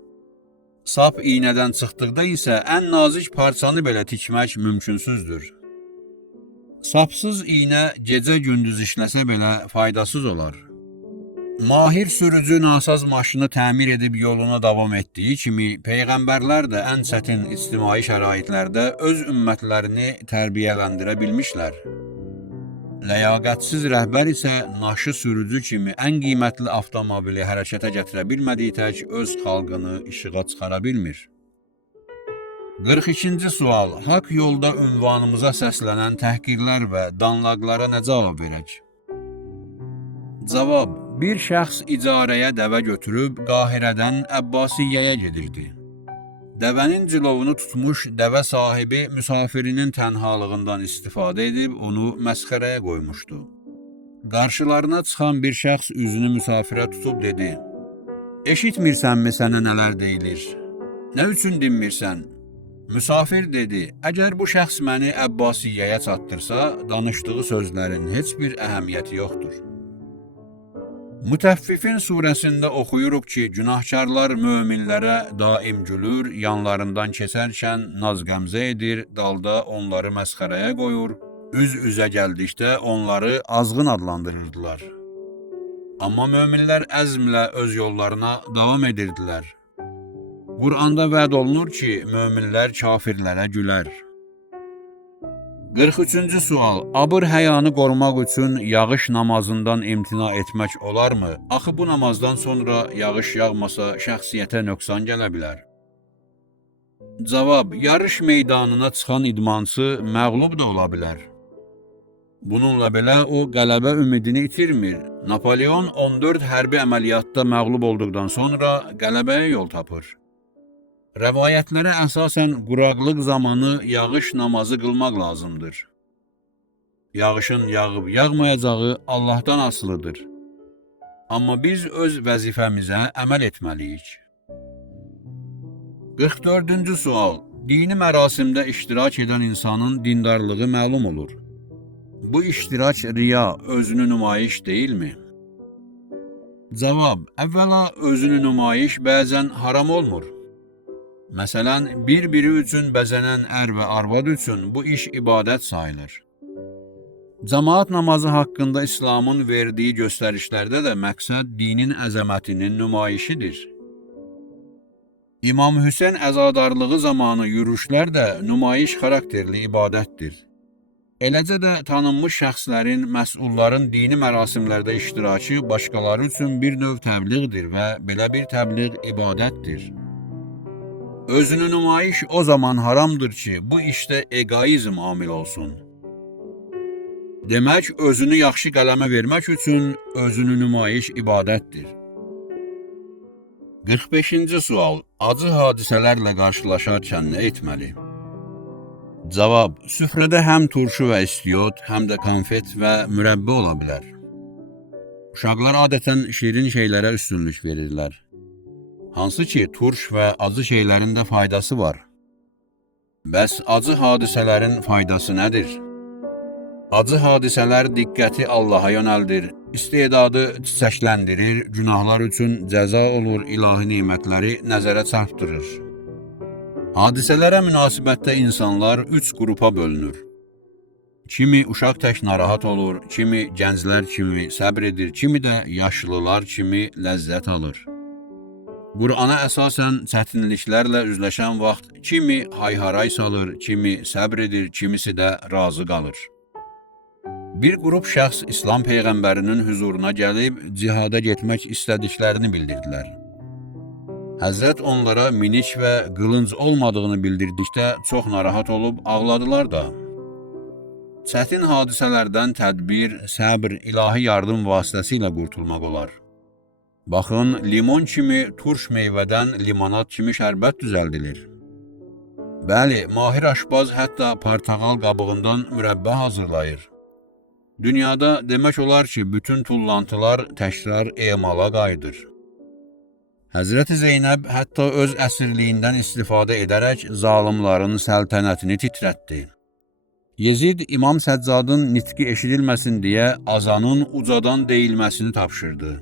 Sap iynədən çıxdıqda isə ən nazik parçanı belə tikmək mümkünsüzdür. Sapsız iynə gecə-gündüz işləsə belə faydasız olar. Mahir sürücü nasaz maşını təmir edib yoluna davam etdiyi kimi, peyğəmbərlər də ən çətin ictimai şəraitlərdə öz ümmətlərini tərbiyələndirə bilmişlər. Ləyaqətsiz rəhbər isə naşı sürücü kimi ən qiymətli avtomobili hərəkətə gətirə bilmədiyi tək öz xalqını işığa çıxara bilmir. 42-ci sual. Haqq yolda ünvanımıza səslənən təhqirlər və danlaqlara nə cavab verək? Cavab, bir şəxs icarəyə dəvə götürüb Qahirədən Əbbasiyyəyə gedirdi. Dəvənin cilovunu tutmuş dəvə sahibi müsafirinin tənhalığından istifadə edib onu məsxərəyə qoymuşdu. Qarşılarına çıxan bir şəxs üzünü müsafirə tutub dedi: "Eşitmirsənmi sənə nələr deyilir? Nə üçün dinmirsən?" Müsafir dedi: "Əgər bu şəxs məni Əbbasiyyəyə çatdırsa, danışdığı sözlərin heç bir əhəmiyyəti yoxdur." Mütəffifin surəsində oxuyuruq ki, günahkarlar möminlərə daim gülür, yanlarından keçərkən naz-qəmzə edir, dalda onları məsxərəyə qoyur, üz-üzə gəldikdə onları azğın adlandırırdılar. Amma möminlər əzmlə öz yollarına davam edirdilər. Qur'anda vəd olunur ki, möminlər kafirlərə gülər. 43-cü sual. Abır həyanı qorumaq üçün yağış namazından imtina etmək olarmı? Axı bu namazdan sonra yağış yağmasa şəxsiyyətə nöqsan gələ bilər. Cavab, yarış meydanına çıxan idmançı məğlub da ola bilər. Bununla belə o qələbə ümidini itirmir. Napoleon 14 hərbi əməliyyatda məğlub olduqdan sonra qələbəyə yol tapır. Rəvayətlərə əsasən quraqlıq zamanı yağış namazı qılmaq lazımdır. Yağışın yağıb yağmayacağı Allahdan asılıdır. Amma biz öz vəzifəmizə əməl etməliyik. 44-cü sual. Dini mərasimdə iştirak edən insanın dindarlığı məlum olur. Bu iştirak riya, özünü nümayiş deyilmi? Cavab, əvvəla özünü nümayiş bəzən haram olmur. Məsələn, bir-biri üçün bəzənən ər və arvad üçün bu iş ibadət sayılır. Cəmaat namazı haqqında İslamın verdiyi göstərişlərdə də məqsəd dinin əzəmətinin nümayişidir. İmam Hüseyn əzadarlığı zamanı yürüşlər də nümayiş xarakterli ibadətdir. Eləcə də tanınmış şəxslərin, məsulların dini mərasimlərdə iştirakı başqaları üçün bir növ təbliğdir və belə bir təbliğ ibadətdir. Özünü nümayiş o zaman haramdır ki, bu işdə egoizm amil olsun. Demək, özünü yaxşı qələmə vermək üçün özünü nümayiş ibadətdir. 45-ci sual. Acı hadisələrlə qarşılaşarkən nə etməli? Cavab. Süfrədə həm turşu və istiot, həm də konfet və mürəbbə ola bilər. Uşaqlar adətən şirin şeylərə üstünlük verirlər. Hansı ki, turş və acı şeylərin də faydası var. Bəs acı hadisələrin faydası nədir? Acı hadisələr diqqəti Allaha yönəldir, istedadı çiçəkləndirir, günahlar üçün cəza olur, ilahi nemətləri nəzərə çarpdırır. Hadisələrə münasibətdə insanlar 3 qrupa bölünür. Kimi uşaq tək narahat olur, kimi gənclər kimi səbr edir, kimi də yaşlılar kimi ləzzət alır. Qur'ana əsasən çətinliklərlə üzləşən vaxt kimi hayharay salır, kimi səbr edir, kimisi də razı qalır. Bir qrup şəxs İslam Peyğəmbərinin huzuruna gəlib cihada getmək istədiklərini bildirdilər. Həzrət onlara minik və qılınc olmadığını bildirdikdə çox narahat olub ağladılar da. Çətin hadisələrdən tədbir, səbr, ilahi yardım vasitəsilə qurtulmaq olar. Baxın, limon kimi turş meyvədən limonad kimi şərbət düzəldilir. Bəli, mahir aşbaz hətta portağal qabığından mürəbbə hazırlayır. Dünyada demək olar ki, bütün tullantılar təkrar emala qayıdır. Həzrəti Zeynəb hətta öz əsirliyindən istifadə edərək zalimların səltənətini titrətdi. Yezid İmam Səccadın nitqi eşidilməsin deyə azanın ucadan deyilməsini tapşırdı.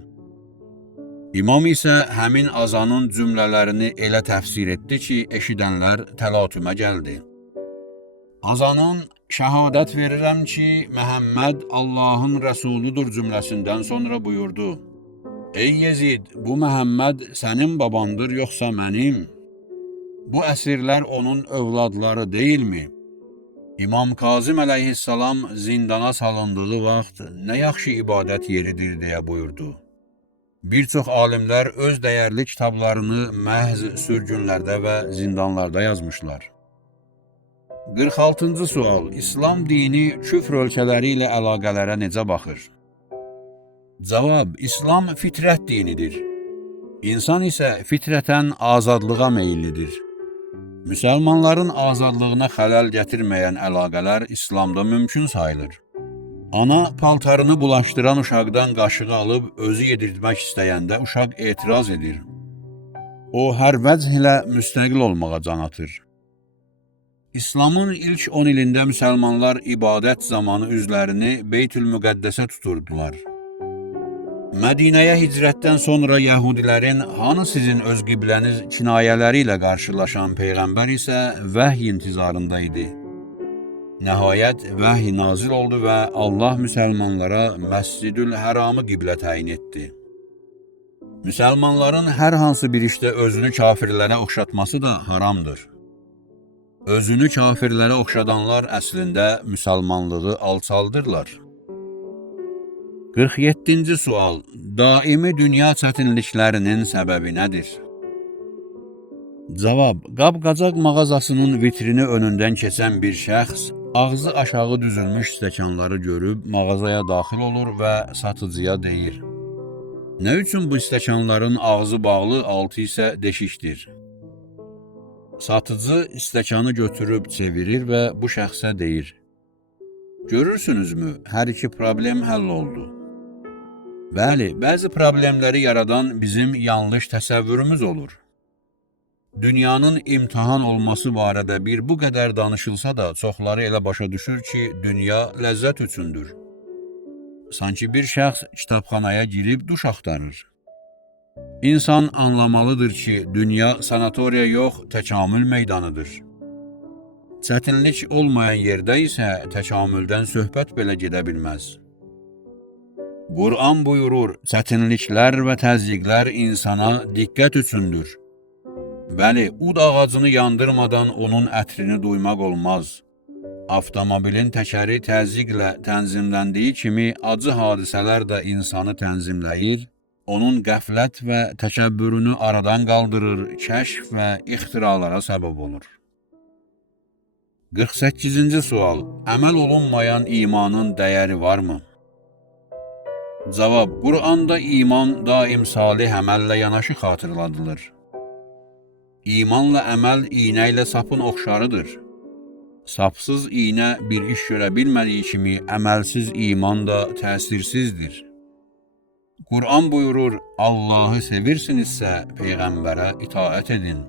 İmam isə həmin azanın cümlələrini elə təfsir etdi ki, eşidənlər təlatümə gəldi. Azanın şəhadət verirəm ki, Məhəmməd Allahın rəsuludur cümləsindən sonra buyurdu. Ey Yezid, bu Məhəmməd sənin babandır, yoxsa mənim? Bu əsirlər onun övladları deyilmi? İmam Kazım əleyhissalam zindana salındığı vaxt nə yaxşı ibadət yeridir deyə buyurdu. Bir çox alimlər öz dəyərli kitablarını məhz sürgünlərdə və zindanlarda yazmışlar. 46-cı sual. İslam dini küfr ölkələri ilə əlaqələrə necə baxır? Cavab. İslam fitrət dinidir. İnsan isə fitrətən azadlığa meyillidir. Müsəlmanların azadlığına xələl gətirməyən əlaqələr İslamda mümkün sayılır. Ana paltarını bulaşdıran uşaqdan qaşığı alıb özü yedirtmək istəyəndə uşaq etiraz edir. O hər vəch ilə müstəqil olmağa can atır. İslamın ilk 10 ilində müsəlmanlar ibadət zamanı üzlərini Beytül-Müqəddəsə tuturdular. Mədinəyə hicrətdən sonra yəhudilərin hanı sizin öz qibləniz kinayələri ilə qarşılaşan Peyğəmbər isə vəhy intizarında idi. Nəhayət vəhy nazil oldu və Allah müsəlmanlara Məscidül Həramı qiblə təyin etdi. Müsəlmanların hər hansı bir işdə özünü kafirlərə oxşatması da haramdır. Özünü kafirlərə oxşadanlar əslində müsəlmanlığı alçaldırlar. 47-ci sual. Daimi dünya çətinliklərinin səbəbi nədir? Cavab. Qab-qacaq mağazasının vitrini önündən keçən bir şəxs ağzı aşağı düzülmüş stəkanları görüb mağazaya daxil olur və satıcıya deyir. Nə üçün bu stəkanların ağzı bağlı, altı isə deşikdir? Satıcı stəkanı götürüb çevirir və bu şəxsə deyir. Görürsünüzmü, hər iki problem həll oldu. Bəli, bəzi problemləri yaradan bizim yanlış təsəvvürümüz olur. Dünyanın imtihan olması barədə bir bu qədər danışılsa da, çoxları elə başa düşür ki, dünya ləzzət üçündür. Sanki bir şəxs kitabxanaya girib duş axtarır. İnsan anlamalıdır ki, dünya sanatoriya yox, təkamül meydanıdır. Çətinlik olmayan yerdə isə təkamüldən söhbət belə gedə bilməz. Qur'an buyurur, çətinliklər və təzyiqlər insana diqqət üçündür. Bəli, ud ağacını yandırmadan onun ətrini duymaq olmaz. Avtomobilin təkəri təzyiqlə tənzimləndiyi kimi acı hadisələr də insanı tənzimləyir, onun qəflət və təkəbbürünü aradan qaldırır, kəşf və ixtiralara səbəb olur. 48-ci sual. Əməl olunmayan imanın dəyəri varmı? Cavab. Qur'anda iman daim salih əməllə yanaşı xatırladılır. İmanla əməl iynə ilə sapın oxşarıdır. Sapsız iynə bir iş görə bilmədiyi kimi əməlsiz iman da təsirsizdir. Qur'an buyurur, Allahı sevirsinizsə Peyğəmbərə itaət edin.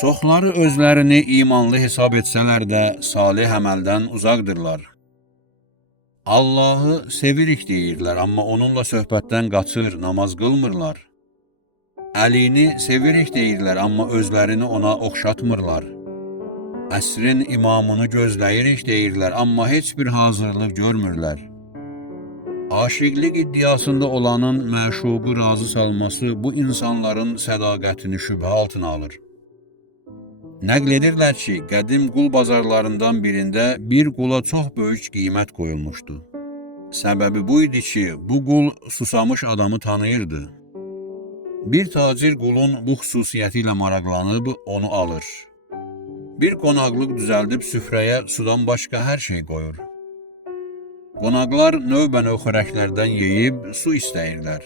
Çoxları özlərini imanlı hesab etsələr də salih əməldən uzaqdırlar. Allahı sevirik deyirlər, amma onunla söhbətdən qaçır, namaz qılmırlar. Əlini sevirik deyirlər, amma özlərini ona oxşatmırlar. Əsrin imamını gözləyirik deyirlər, amma heç bir hazırlıq görmürlər. Aşiqlik iddiasında olanın məşuqu razı salması bu insanların sədaqətini şübhə altına alır. Nəql edirlər ki, qədim qul bazarlarından birində bir qula çox böyük qiymət qoyulmuşdu. Səbəbi bu idi ki, bu qul susamış adamı tanıyırdı. Bir tacir qulun bu xüsusiyyəti ilə maraqlanıb onu alır. Bir qonaqlıq düzəldib süfrəyə sudan başqa hər şey qoyur. Qonaqlar növbə-növ xörəklərdən yeyib su istəyirlər.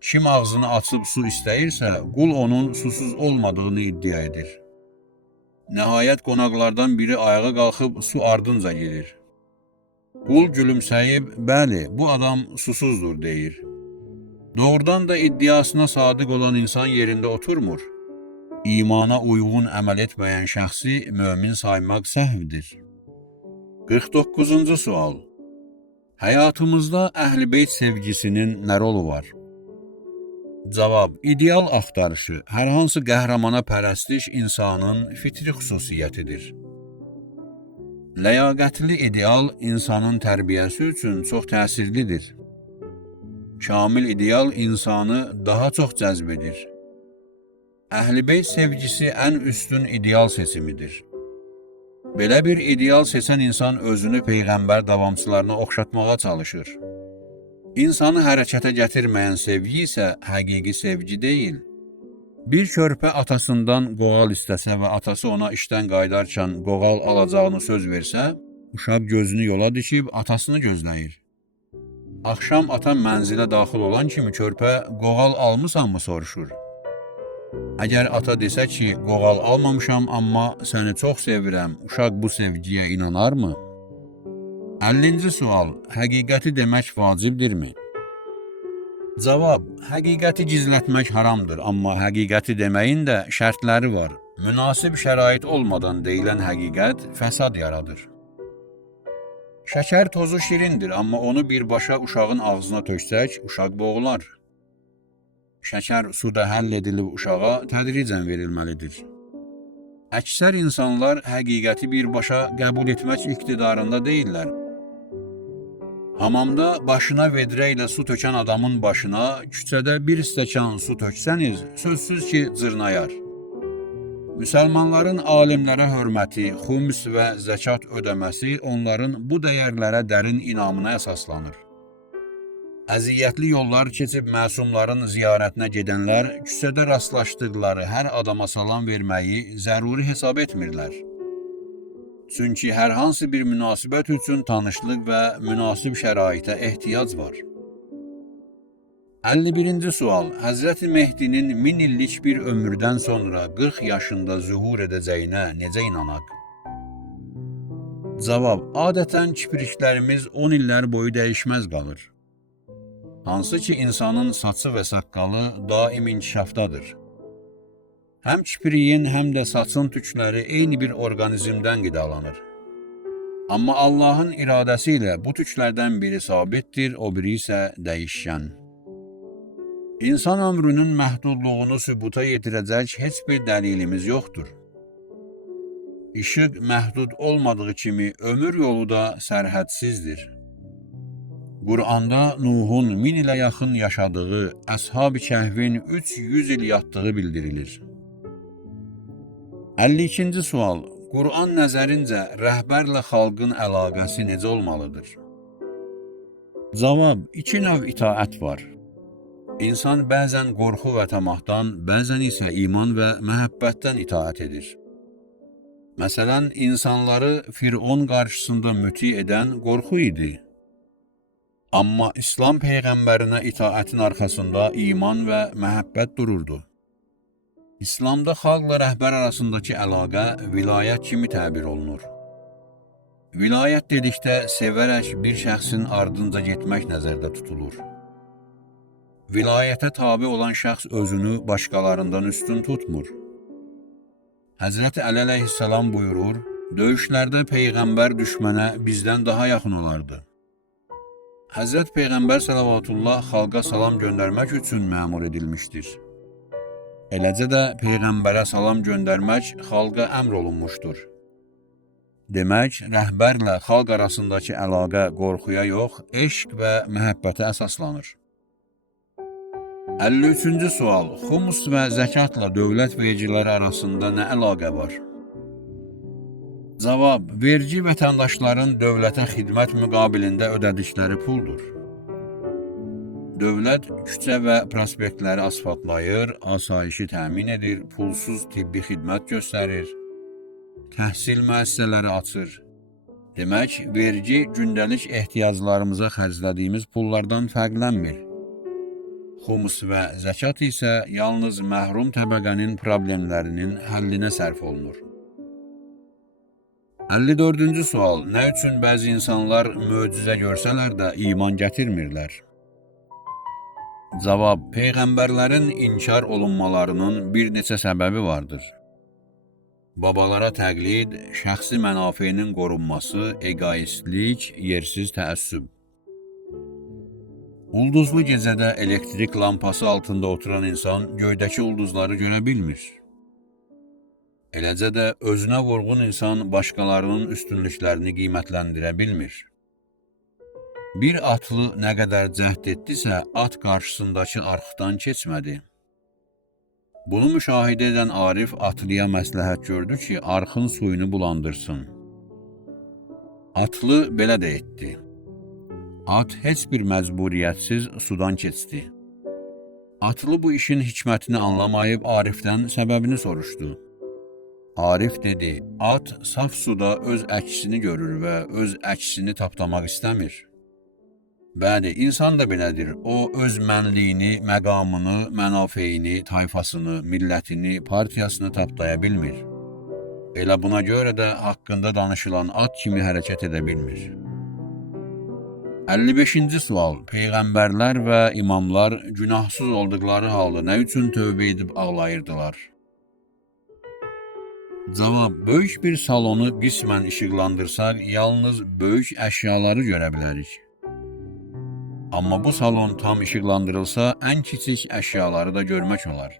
Kim ağzını açıb su istəyirsə, qul onun susuz olmadığını iddia edir. Nəhayət qonaqlardan biri ayağa qalxıb su ardınca gedir. Qul gülümsəyib, bəli, bu adam susuzdur, deyir. Doğrudan da iddiasına sadiq olan insan yerində oturmur. İmana uyğun əməl etməyən şəxsi mömin saymaq səhvdir. 49-cu sual. Həyatımızda Əhl-i Beyt sevgisinin nə rolu var? Cavab. İdeal axtarışı, hər hansı qəhrəmana pərəstiş insanın fitri xüsusiyyətidir. Ləyaqətli ideal insanın tərbiyəsi üçün çox təsirlidir. Kamil ideal insanı daha çox cəzb edir. Əhl-i Beyt sevgisi ən üstün ideal seçimidir. Belə bir ideal seçən insan özünü Peyğəmbər davamçılarına oxşatmağa çalışır. İnsanı hərəkətə gətirməyən sevgi isə həqiqi sevgi deyil. Bir körpə atasından qoğal istəsə və atası ona işdən qayıdarkən qoğal alacağını söz versə, uşaq gözünü yola dikib atasını gözləyir. Axşam ata mənzilə daxil olan kimi körpə qoğal almısanmı soruşur. Əgər ata desə ki, qoğal almamışam, amma səni çox sevirəm, uşaq bu sevgiyə inanarmı? 50-ci sual. Həqiqəti demək vacibdirmi? Cavab. Həqiqəti gizlətmək haramdır, amma həqiqəti deməyin də şərtləri var. Münasib şərait olmadan deyilən həqiqət fəsad yaradır. Şəkər tozu şirindir, amma onu birbaşa uşağın ağzına töksək, uşaq boğular. Şəkər suda həll edilib uşağa tədricən verilməlidir. Əksər insanlar həqiqəti birbaşa qəbul etmək iqtidarında deyillər. Hamamda başına vedrə ilə su tökən adamın başına küçədə bir stəkan su töksəniz, sözsüz ki, cırnayar. Müsəlmanların alimlərə hörməti, xums və zəkat ödəməsi onların bu dəyərlərə dərin inamına əsaslanır. Əziyyətli yollar keçib məsumların ziyarətinə gedənlər küçədə rastlaşdıqları hər adama salam verməyi zəruri hesab etmirlər. Çünki hər hansı bir münasibət üçün tanışlıq və münasib şəraitə ehtiyac var. 51-ci sual. Həzrəti Mehdinin 1000 illik bir ömürdən sonra 40 yaşında zühur edəcəyinə necə inanaq? Cavab. Adətən kipriklərimiz 10 illər boyu dəyişməz qalır. Hansı ki, insanın saçı və saqqalı daim inkişafdadır. Həm kipriyin, həm də saçın tükləri eyni bir orqanizmdən qidalanır. Amma Allahın iradəsi ilə bu tüklərdən biri sabitdir, o biri isə dəyişkən. İnsan ömrünün məhdudluğunu sübuta yetirəcək heç bir dəlilimiz yoxdur. İşıq məhdud olmadığı kimi ömür yolu da sərhədsizdir. Quranda Nuhun 1000 ilə yaxın yaşadığı, Əshab-ı Kəhvin 300 il yatdığı bildirilir. 52-ci sual. Quran nəzərincə rəhbərlə xalqın əlaqəsi necə olmalıdır? Cavab: iki növ itaət var. İnsan bəzən qorxu və tamahdan, bəzən isə iman və məhəbbətdən itaət edir. Məsələn, insanları Firon qarşısında müti edən qorxu idi. Amma İslam Peyğəmbərinə itaətin arxasında iman və məhəbbət dururdu. İslamda xalqla rəhbər arasındakı əlaqə vilayət kimi təbir olunur. Vilayət dedikdə sevərək bir şəxsin ardınca getmək nəzərdə tutulur. Vilayətə tabi olan şəxs özünü başqalarından üstün tutmur. Həzrəti Əli əleyhissalam buyurur, döyüşlərdə Peyğəmbər düşmənə bizdən daha yaxın olardı. Həzrət Peyğəmbər salavatullah xalqa salam göndərmək üçün məmur edilmişdir. Eləcə də Peyğəmbərə salam göndərmək xalqa əmr olunmuşdur. Demək, rəhbərlə xalq arasındakı əlaqə qorxuya yox, eşq və məhəbbətə əsaslanır. 53-cü sual. Xumus və zəkatla dövlət vergiləri arasında nə əlaqə var? Cavab: vergi vətəndaşların dövlətə xidmət müqabilində ödədikləri puldur. Dövlət küçə və prospektləri asfaltlayır, asayişi təmin edir, pulsuz tibbi xidmət göstərir, təhsil müəssisələri açır. Demək, vergi gündəlik ehtiyaclarımıza xərclədiyimiz pullardan fərqlənmir. Xumus və zəkat isə yalnız məhrum təbəqənin problemlərinin həllinə sərf olunur. 54-cü sual. Nə üçün bəzi insanlar möcüzə görsələr də iman gətirmirlər? Cavab: Peyğəmbərlərin inkar olunmalarının bir neçə səbəbi vardır. Babalara təqlid, şəxsi mənafeyinin qorunması, egoistlik, yersiz təəssüb. Ulduzlu gecədə elektrik lampası altında oturan insan göydəki ulduzları görə bilmir. Eləcə də özünə vurğun insan başqalarının üstünlüklərini qiymətləndirə bilmir. Bir atlı nə qədər cəhd etdisə, at qarşısındakı arxdan keçmədi. Bunu müşahidə edən Arif atlıya məsləhət gördü ki, arxın suyunu bulandırsın. Atlı belə də etdi. At heç bir məcburiyyətsiz sudan keçdi. Atlı bu işin hikmətini anlamayıb Arifdən səbəbini soruşdu. Arif dedi, at saf suda öz əksini görür və öz əksini tapdamaq istəmir. Bəli, insan da belədir. O, öz mənliyini, məqamını, mənafeyini, tayfasını, millətini, partiyasını tapdaya bilmir. Elə buna görə də haqqında danışılan at kimi hərəkət edə bilmir. 55-ci sual. Peyğəmbərlər və imamlar günahsız olduqları halda nə üçün tövbə edib ağlayırdılar? Cavab: böyük bir salonu qismən işıqlandırsaq, yalnız böyük əşyaları görə bilərik. Amma bu salon tam işıqlandırılsa, ən kiçik əşyaları da görmək olar.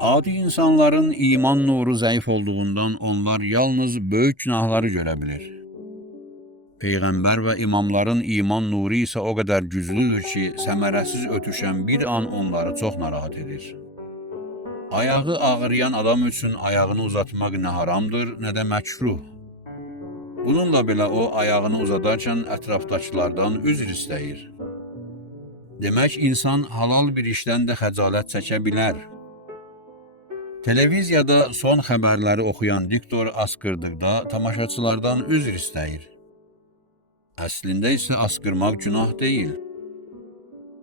Adi insanların iman nuru zəif olduğundan onlar yalnız böyük günahları görə bilir. Peyğəmbər və imamların iman nuru isə o qədər güclüdür ki, səmərəsiz ötüşən bir an onları çox narahat edir. Ayağı ağrıyan adam üçün ayağını uzatmaq nə haramdır, nə də məkruh. Bununla belə o, ayağını uzadarkən ətrafdakılardan üzr istəyir. Demək, insan halal bir işdən də xəcalət çəkə bilər. Televiziyada son xəbərləri oxuyan diktor asqırdıqda tamaşaçılardan üzr istəyir. Əslində isə asqırmaq günah deyil.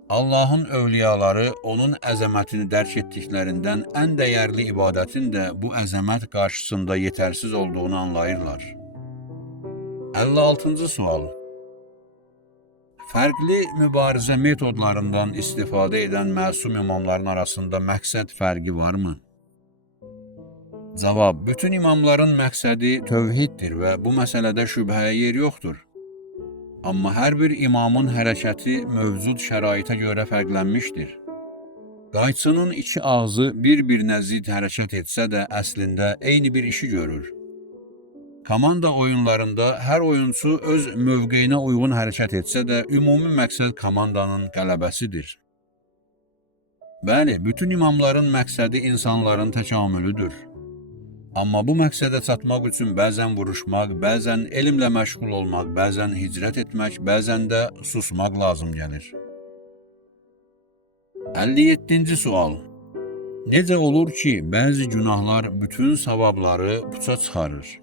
Allahın övliyaları onun əzəmətini dərk etdiklərindən ən dəyərli ibadətin də bu əzəmət qarşısında yetərsiz olduğunu anlayırlar. 56-cı sual. Fərqli mübarizə metodlarından istifadə edən məsum imamların arasında məqsəd fərqi varmı? Cavab: bütün imamların məqsədi tövhiddir və bu məsələdə şübhəyə yer yoxdur. Amma hər bir imamın hərəkəti mövcud şəraitə görə fərqlənmişdir. Qayçının iki ağzı bir-birinə zid hərəkət etsə də əslində eyni bir işi görür. Komanda oyunlarında hər oyunçu öz mövqeyinə uyğun hərəkət etsə də, ümumi məqsəd komandanın qələbəsidir. Bəli, bütün imamların məqsədi insanların təkamülüdür. Amma bu məqsədə çatmaq üçün bəzən vuruşmaq, bəzən elmlə məşğul olmaq, bəzən hicrət etmək, bəzən də susmaq lazım gəlir. 57-ci sual. Necə olur ki, bəzi günahlar bütün savabları puça çıxarır?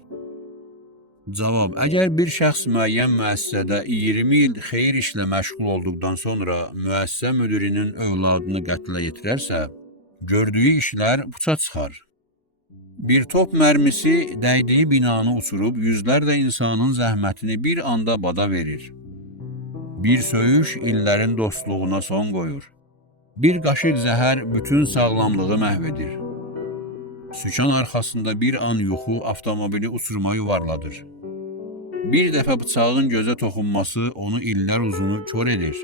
Cavab: əgər bir şəxs müəyyən müəssisədə 20 il xeyir işlə məşğul olduqdan sonra müəssisə müdirinin övladını qətlə yetirərsə, gördüyü işlər puça çıxar. Bir top mərmisi dəydiyi binanı uçurub yüzlərlə insanın zəhmətini bir anda bada verir. Bir söyüş illərin dostluğuna son qoyur. Bir qaşıq zəhər bütün sağlamlığı məhv edir. Sükan arxasında bir an yuxu avtomobili uçuruma yuvarladır. Bir dəfə bıçağın gözə toxunması onu illər uzunu kör edir.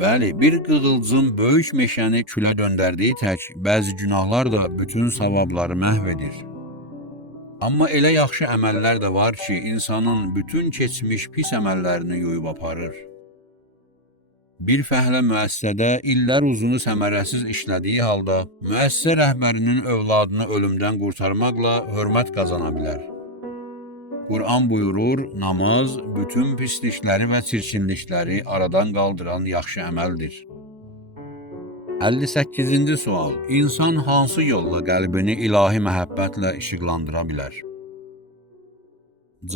Bəli, bir qığılcım böyük meşəni külə döndərdiyi tək, bəzi günahlar da bütün savabları məhv edir. Amma elə yaxşı əməllər də var ki, insanın bütün keçmiş pis əməllərini yuyub aparır. Bir fəhlə müəssisədə illər uzunu səmərəsiz işlədiyi halda, müəssisə rəhbərinin övladını ölümdən qurtarmaqla hörmət qazana bilər. Quran buyurur, namaz bütün pislikləri və çirkinlikləri aradan qaldıran yaxşı əməldir. 58-ci sual. İnsan hansı yolla qəlbini ilahi məhəbbətlə işıqlandıra bilər?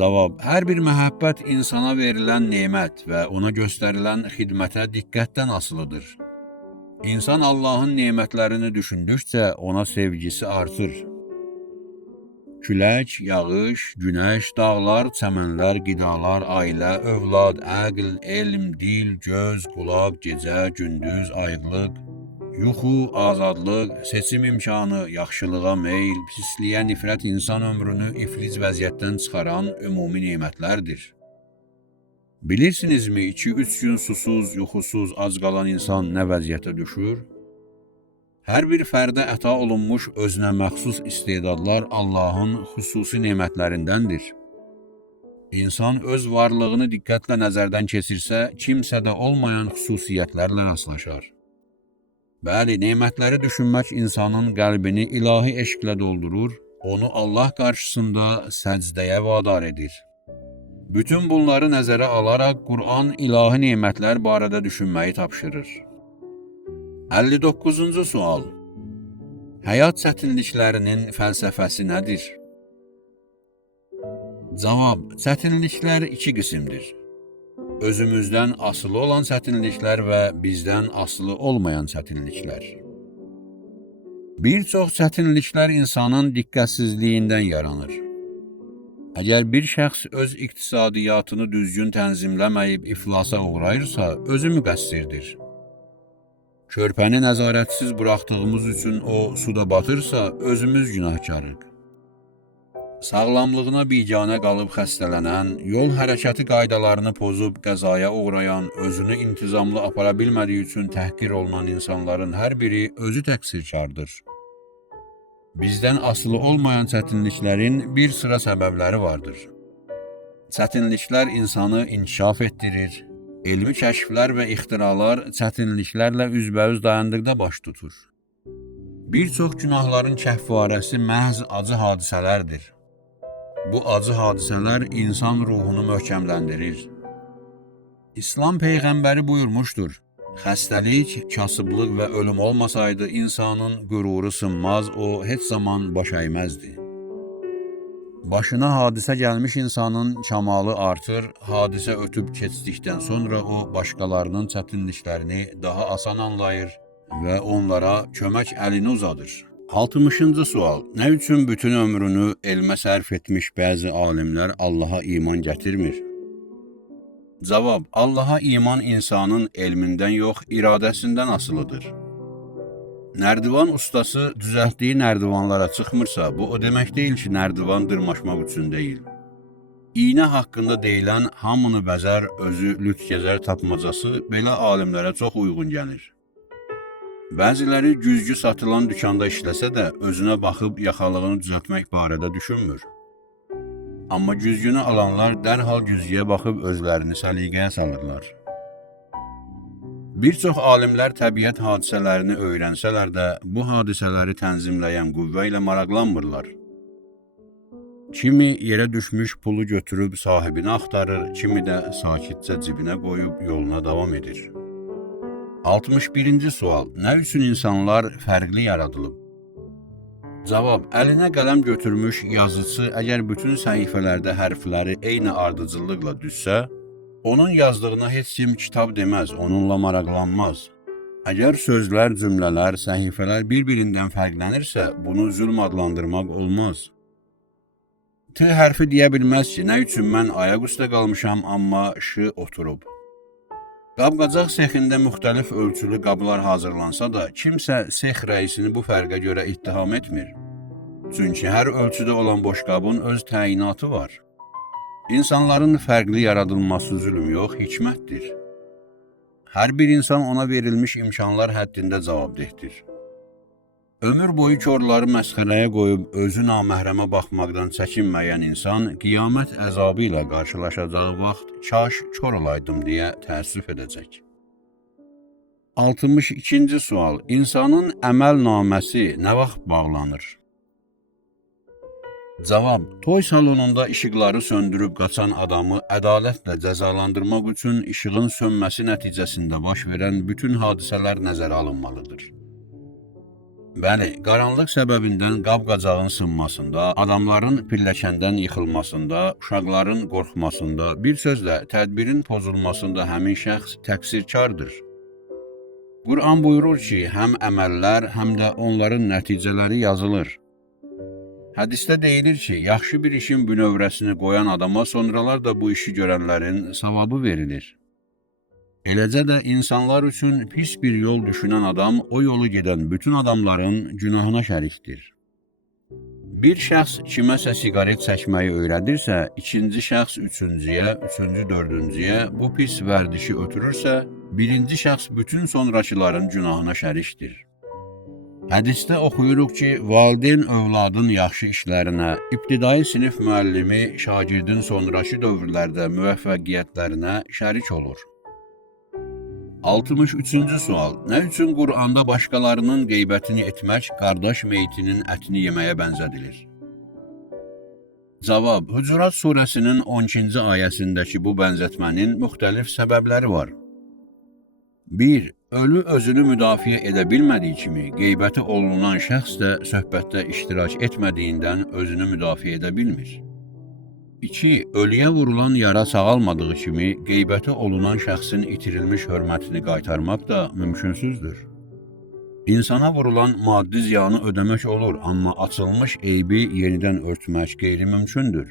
Cavab: hər bir məhəbbət insana verilən nemət və ona göstərilən xidmətə diqqətdən asılıdır. İnsan Allahın nemətlərini düşündükcə ona sevgisi artır. Külək, yağış, günəş, dağlar, çəmənlər, qidalar, ailə, övlad, əql, elm, dil, göz, qulaq, gecə, gündüz, aydınlıq, yuxu, azadlıq, seçim imkanı, yaxşılığa meyl, pisliyə nifrət insan ömrünü iflic vəziyyətdən çıxaran ümumi nemətlərdir. Bilirsinizmi, 2-3 gün susuz, yuxusuz, ac qalan insan nə vəziyyətə düşür? Hər bir fərdə əta olunmuş özünə məxsus istedadlar Allahın xüsusi nemətlərindəndir. İnsan öz varlığını diqqətlə nəzərdən keçirsə, kimsədə olmayan xüsusiyyətlərlə rastlaşar. Bəli, nemətləri düşünmək insanın qəlbini ilahi eşqlə doldurur, onu Allah qarşısında səcdəyə vadar edir. Bütün bunları nəzərə alaraq Quran ilahi nemətlər barədə düşünməyi tapşırır. 59-cu sual. Həyat çətinliklərinin fəlsəfəsi nədir? Cavab: çətinliklər iki qismdir. Özümüzdən asılı olan çətinliklər və bizdən asılı olmayan çətinliklər. Bir çox çətinliklər insanın diqqətsizliyindən yaranır. Əgər bir şəxs öz iqtisadiyyatını düzgün tənzimləməyib iflasa uğrayırsa, özü müqəssirdir. Körpəni nəzarətsiz buraxdığımız üçün o suda batırsa, özümüz günahkarıq. Sağlamlığına biganə qalıb xəstələnən, yol hərəkəti qaydalarını pozub qəzaya uğrayan, özünü intizamlı apara bilmədiyi üçün təhqir olunan insanların hər biri özü təqsirkardır. Bizdən asılı olmayan çətinliklərin bir sıra səbəbləri vardır. Çətinliklər insanı inkişaf etdirir. Elmi kəşflər və ixtiralar çətinliklərlə üzbəüz dayandıqda baş tutur. Bir çox günahların kəhvarəsi məhz acı hadisələrdir. Bu acı hadisələr insan ruhunu möhkəmləndirir. İslam Peyğəmbəri buyurmuşdur, xəstəlik, kasıblıq və ölüm olmasaydı insanın qüruru sınmaz, o heç zaman baş əyməzdi. Başına hadisə gəlmiş insanın kamalı artır, hadisə ötüb keçdikdən sonra o başqalarının çətinliklərini daha asan anlayır və onlara kömək əlini uzadır. 60-cı sual. Nə üçün bütün ömrünü elmə sərf etmiş bəzi alimlər Allaha iman gətirmir? Cavab: Allaha iman insanın elmindən yox, iradəsindən asılıdır. Nərdivan ustası düzəltdiyi nərdivanlara çıxmırsa, bu o demək deyil ki, nərdivan dırmaşmaq üçün deyil. İynə haqqında deyilən hamını bəzər, özü lüt gəzər tapmacası belə alimlərə çox uyğun gəlir. Bəziləri güzgü satılan dükanda işləsə də, özünə baxıb yaxalığını düzəltmək barədə düşünmür. Amma güzgünü alanlar dərhal güzgüyə baxıb özlərini səliqəyə salırlar. Bir çox alimlər təbiət hadisələrini öyrənsələr də, bu hadisələri tənzimləyən qüvvə ilə maraqlanmırlar. Kimi yerə düşmüş pulu götürüb sahibini axtarır, kimi də sakitcə cibinə qoyub yoluna davam edir. 61-ci sual. Nə üçün insanlar fərqli yaradılıb? Cavab. Əlinə qələm götürmüş yazıcı əgər bütün səhifələrdə hərfləri eyni ardıcıllıqla düzsə, onun yazdığına heç kim kitab deməz, onunla maraqlanmaz. Əgər sözlər, cümlələr, səhifələr bir-birindən fərqlənirsə, bunu zülm adlandırmaq olmaz. T hərfi deyə bilməz ki, nə üçün mən ayaq üstə qalmışam, amma ş oturub. Qab-qacaq sexində müxtəlif ölçülü qablar hazırlansa da, kimsə sex rəisini bu fərqə görə ittiham etmir. Çünki hər ölçüdə olan boşqabın öz təyinatı var. İnsanların fərqli yaradılması zülm yox, hikmətdir. Hər bir insan ona verilmiş imkanlar həddində cavabdehdir. Ömür boyu korları məsxərəyə qoyub özü naməhrəmə baxmaqdan çəkinməyən insan qiyamət əzabı ilə qarşılaşacağı vaxt kaş kor olaydım deyə təəssüf edəcək. 62-ci sual. İnsanın əməl naməsi nə vaxt bağlanır? Cavab. Toy salonunda işıqları söndürüb qaçan adamı ədalətlə cəzalandırmaq üçün işığın sönməsi nəticəsində baş verən bütün hadisələr nəzərə alınmalıdır. Bəli, qaranlıq səbəbindən qab-qacağın sınmasında, adamların pilləkəndən yıxılmasında, uşaqların qorxmasında, bir sözlə tədbirin pozulmasında həmin şəxs təqsirkardır. Quran buyurur ki, həm əməllər, həm də onların nəticələri yazılır. Hədisdə deyilir ki, yaxşı bir işin bünövrəsini qoyan adama sonralar da bu işi görənlərin savabı verilir. Eləcə də insanlar üçün pis bir yol düşünən adam o yolu gedən bütün adamların günahına şərikdir. Bir şəxs kiməsə siqaret çəkməyi öyrədirsə, ikinci şəxs üçüncüyə, üçüncü dördüncüyə bu pis vərdişi ötürürsə, birinci şəxs bütün sonrakıların günahına şərikdir. Hədisdə oxuyuruq ki, valideyn övladın yaxşı işlərinə, ibtidai sinif müəllimi şagirdin sonrakı dövrlərdə müvəffəqiyyətlərinə şərik olur. 63-cü sual. Nə üçün Quranda başqalarının qeybətini etmək qardaş meyitinin ətini yeməyə bənzədilir? Cavab. Hucurat surəsinin 12-ci ayəsindəki bu bənzətmənin müxtəlif səbəbləri var. 1. Ölü özünü müdafiə edə bilmədiyi kimi, qeybəti olunan şəxs də söhbətdə iştirak etmədiyindən özünü müdafiə edə bilmir. 2. Ölüyə vurulan yara sağalmadığı kimi, qeybəti olunan şəxsin itirilmiş hörmətini qaytarmaq da mümkünsüzdür. İnsana vurulan maddi ziyanı ödəmək olur, amma açılmış eybi yenidən örtmək qeyri-mümkündür.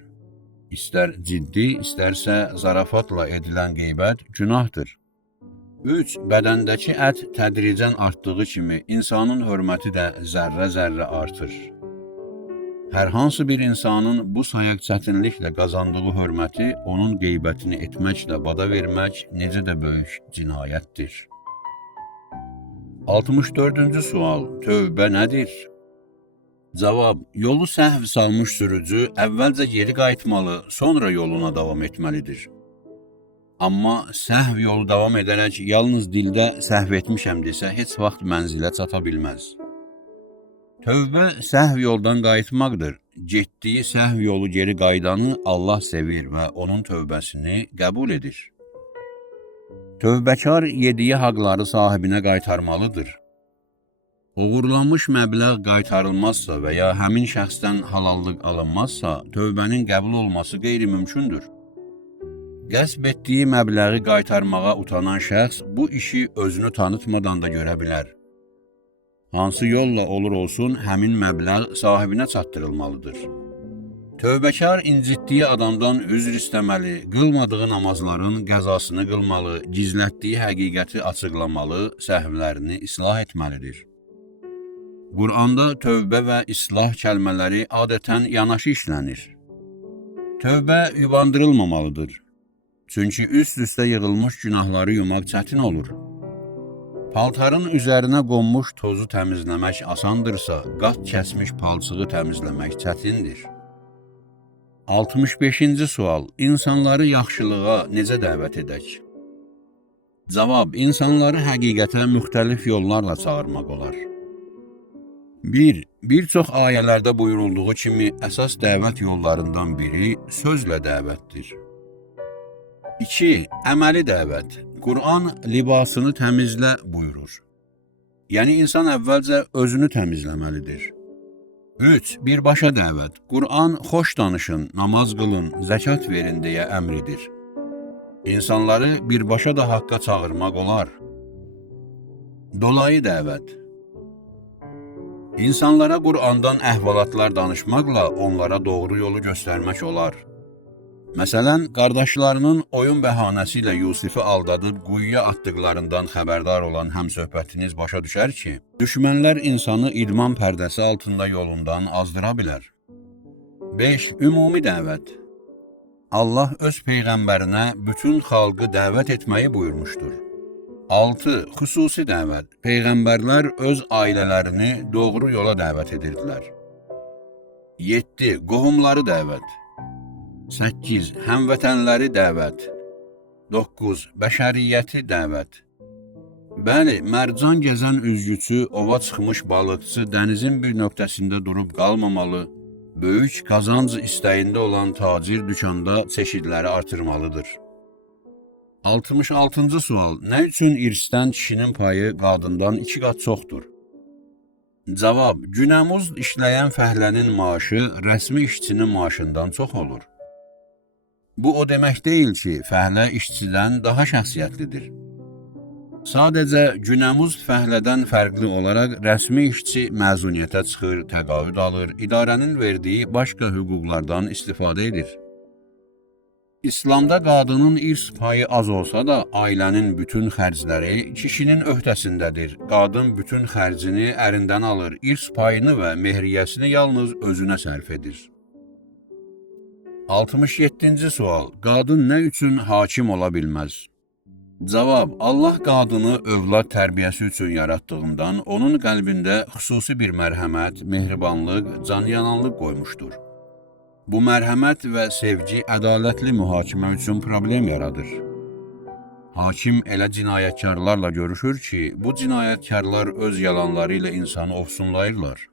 İstər ciddi, istərsə zarafatla edilən qeybət günahdır. 3. Bədəndəki ət tədricən artdığı kimi, insanın hörməti də zərrə-zərrə artır. Hər hansı bir insanın bu sayaq çətinliklə qazandığı hörməti onun qeybətini etməklə bada vermək necə də böyük cinayətdir. 64-cü sual. Tövbə nədir? Cavab. Yolu səhv salmış sürücü əvvəlcə geri qayıtmalı, sonra yoluna davam etməlidir. Amma səhv yolu davam edərək yalnız dildə səhv etmişəm desə, heç vaxt mənzilə çata bilməz. Tövbə səhv yoldan qayıtmaqdır. Getdiyi səhv yolu geri qayıdanı Allah sevir və onun tövbəsini qəbul edir. Tövbəkar yediyi haqları sahibinə qaytarmalıdır. Uğurlanmış məbləğ qaytarılmazsa və ya həmin şəxsdən halallıq alınmazsa, tövbənin qəbul olması qeyri-mümkündür. Qəsb etdiyi məbləği qaytarmağa utanan şəxs bu işi özünü tanıtmadan da görə bilər. Hansı yolla olur olsun, həmin məbləğ sahibinə çatdırılmalıdır. Tövbəkar incitdiyi adamdan üzr istəməli, qılmadığı namazların qəzasını qılmalı, gizlətdiyi həqiqəti açıqlamalı, səhvlərini islah etməlidir. Quranda tövbə və islah kəlmələri adətən yanaşı işlənir. Tövbə yubandırılmamalıdır. Çünki üst-üstə yığılmış günahları yumaq çətin olur. Paltarın üzərinə qonmuş tozu təmizləmək asandırsa, qat kəsmiş palçığı təmizləmək çətindir. 65-ci sual. İnsanları yaxşılığa necə dəvət edək? Cavab, insanları həqiqətə müxtəlif yollarla çağırmaq olar. 1. Bir çox ayələrdə buyurulduğu kimi əsas dəvət yollarından biri sözlə dəvətdir. 2. Əməli dəvət. Quran libasını təmizlə buyurur. Yəni insan əvvəlcə özünü təmizləməlidir. 3. Birbaşa dəvət. Quran xoş danışın, namaz qılın, zəkat verin deyə əmr edir. İnsanları birbaşa da haqqa çağırmaq olar. Dolayı dəvət. İnsanlara Qurandan əhvalatlar danışmaqla onlara doğru yolu göstərmək olar. Məsələn, qardaşlarının oyun bəhanəsi ilə Yusifi aldadıb quyuya atdıqlarından xəbərdar olan həmsöhbətiniz başa düşər ki, düşmənlər insanı idman pərdəsi altında yolundan azdıra bilər. 5. Ümumi dəvət. Allah öz peyğəmbərinə bütün xalqı dəvət etməyi buyurmuşdur. 6. Xüsusi dəvət. Peyğəmbərlər öz ailələrini doğru yola dəvət edirdilər. 7. Qohumları dəvət. 8. Həmvətənləri dəvət. 9. Bəşəriyyəti dəvət. Bəli, mərcan gəzən üzgüçü, ova çıxmış balıqçı dənizin bir nöqtəsində durub qalmamalı, böyük qazanc istəyində olan tacir dükanda çeşidləri artırmalıdır. 66-cı sual. Nə üçün irsdən kişinin payı qadından 2 qat çoxdur? Cavab, günəmuz işləyən fəhlənin maaşı rəsmi işçinin maaşından çox olur. Bu o demək deyil ki, fəhlə işçidən daha şəxsiyyətlidir. Sadəcə günəmuz fəhlədən fərqli olaraq rəsmi işçi məzuniyyətə çıxır, təqaüd alır, idarənin verdiyi başqa hüquqlardan istifadə edir. İslamda qadının irs payı az olsa da, ailənin bütün xərcləri kişinin öhdəsindədir. Qadın bütün xərcini ərindən alır, irs payını və mehriyyəsini yalnız özünə sərf edir. 67-ci sual. Qadın nə üçün hakim ola bilməz? Cavab, Allah qadını övlad tərbiyəsi üçün yaratdığından onun qəlbində xüsusi bir mərhəmət, mehribanlıq, canyananlıq qoymuşdur. Bu mərhəmət və sevgi ədalətli mühakimə üçün problem yaradır. Hakim elə cinayətkarlarla görüşür ki, bu cinayətkarlar öz yalanları ilə insanı ofsunlayırlar.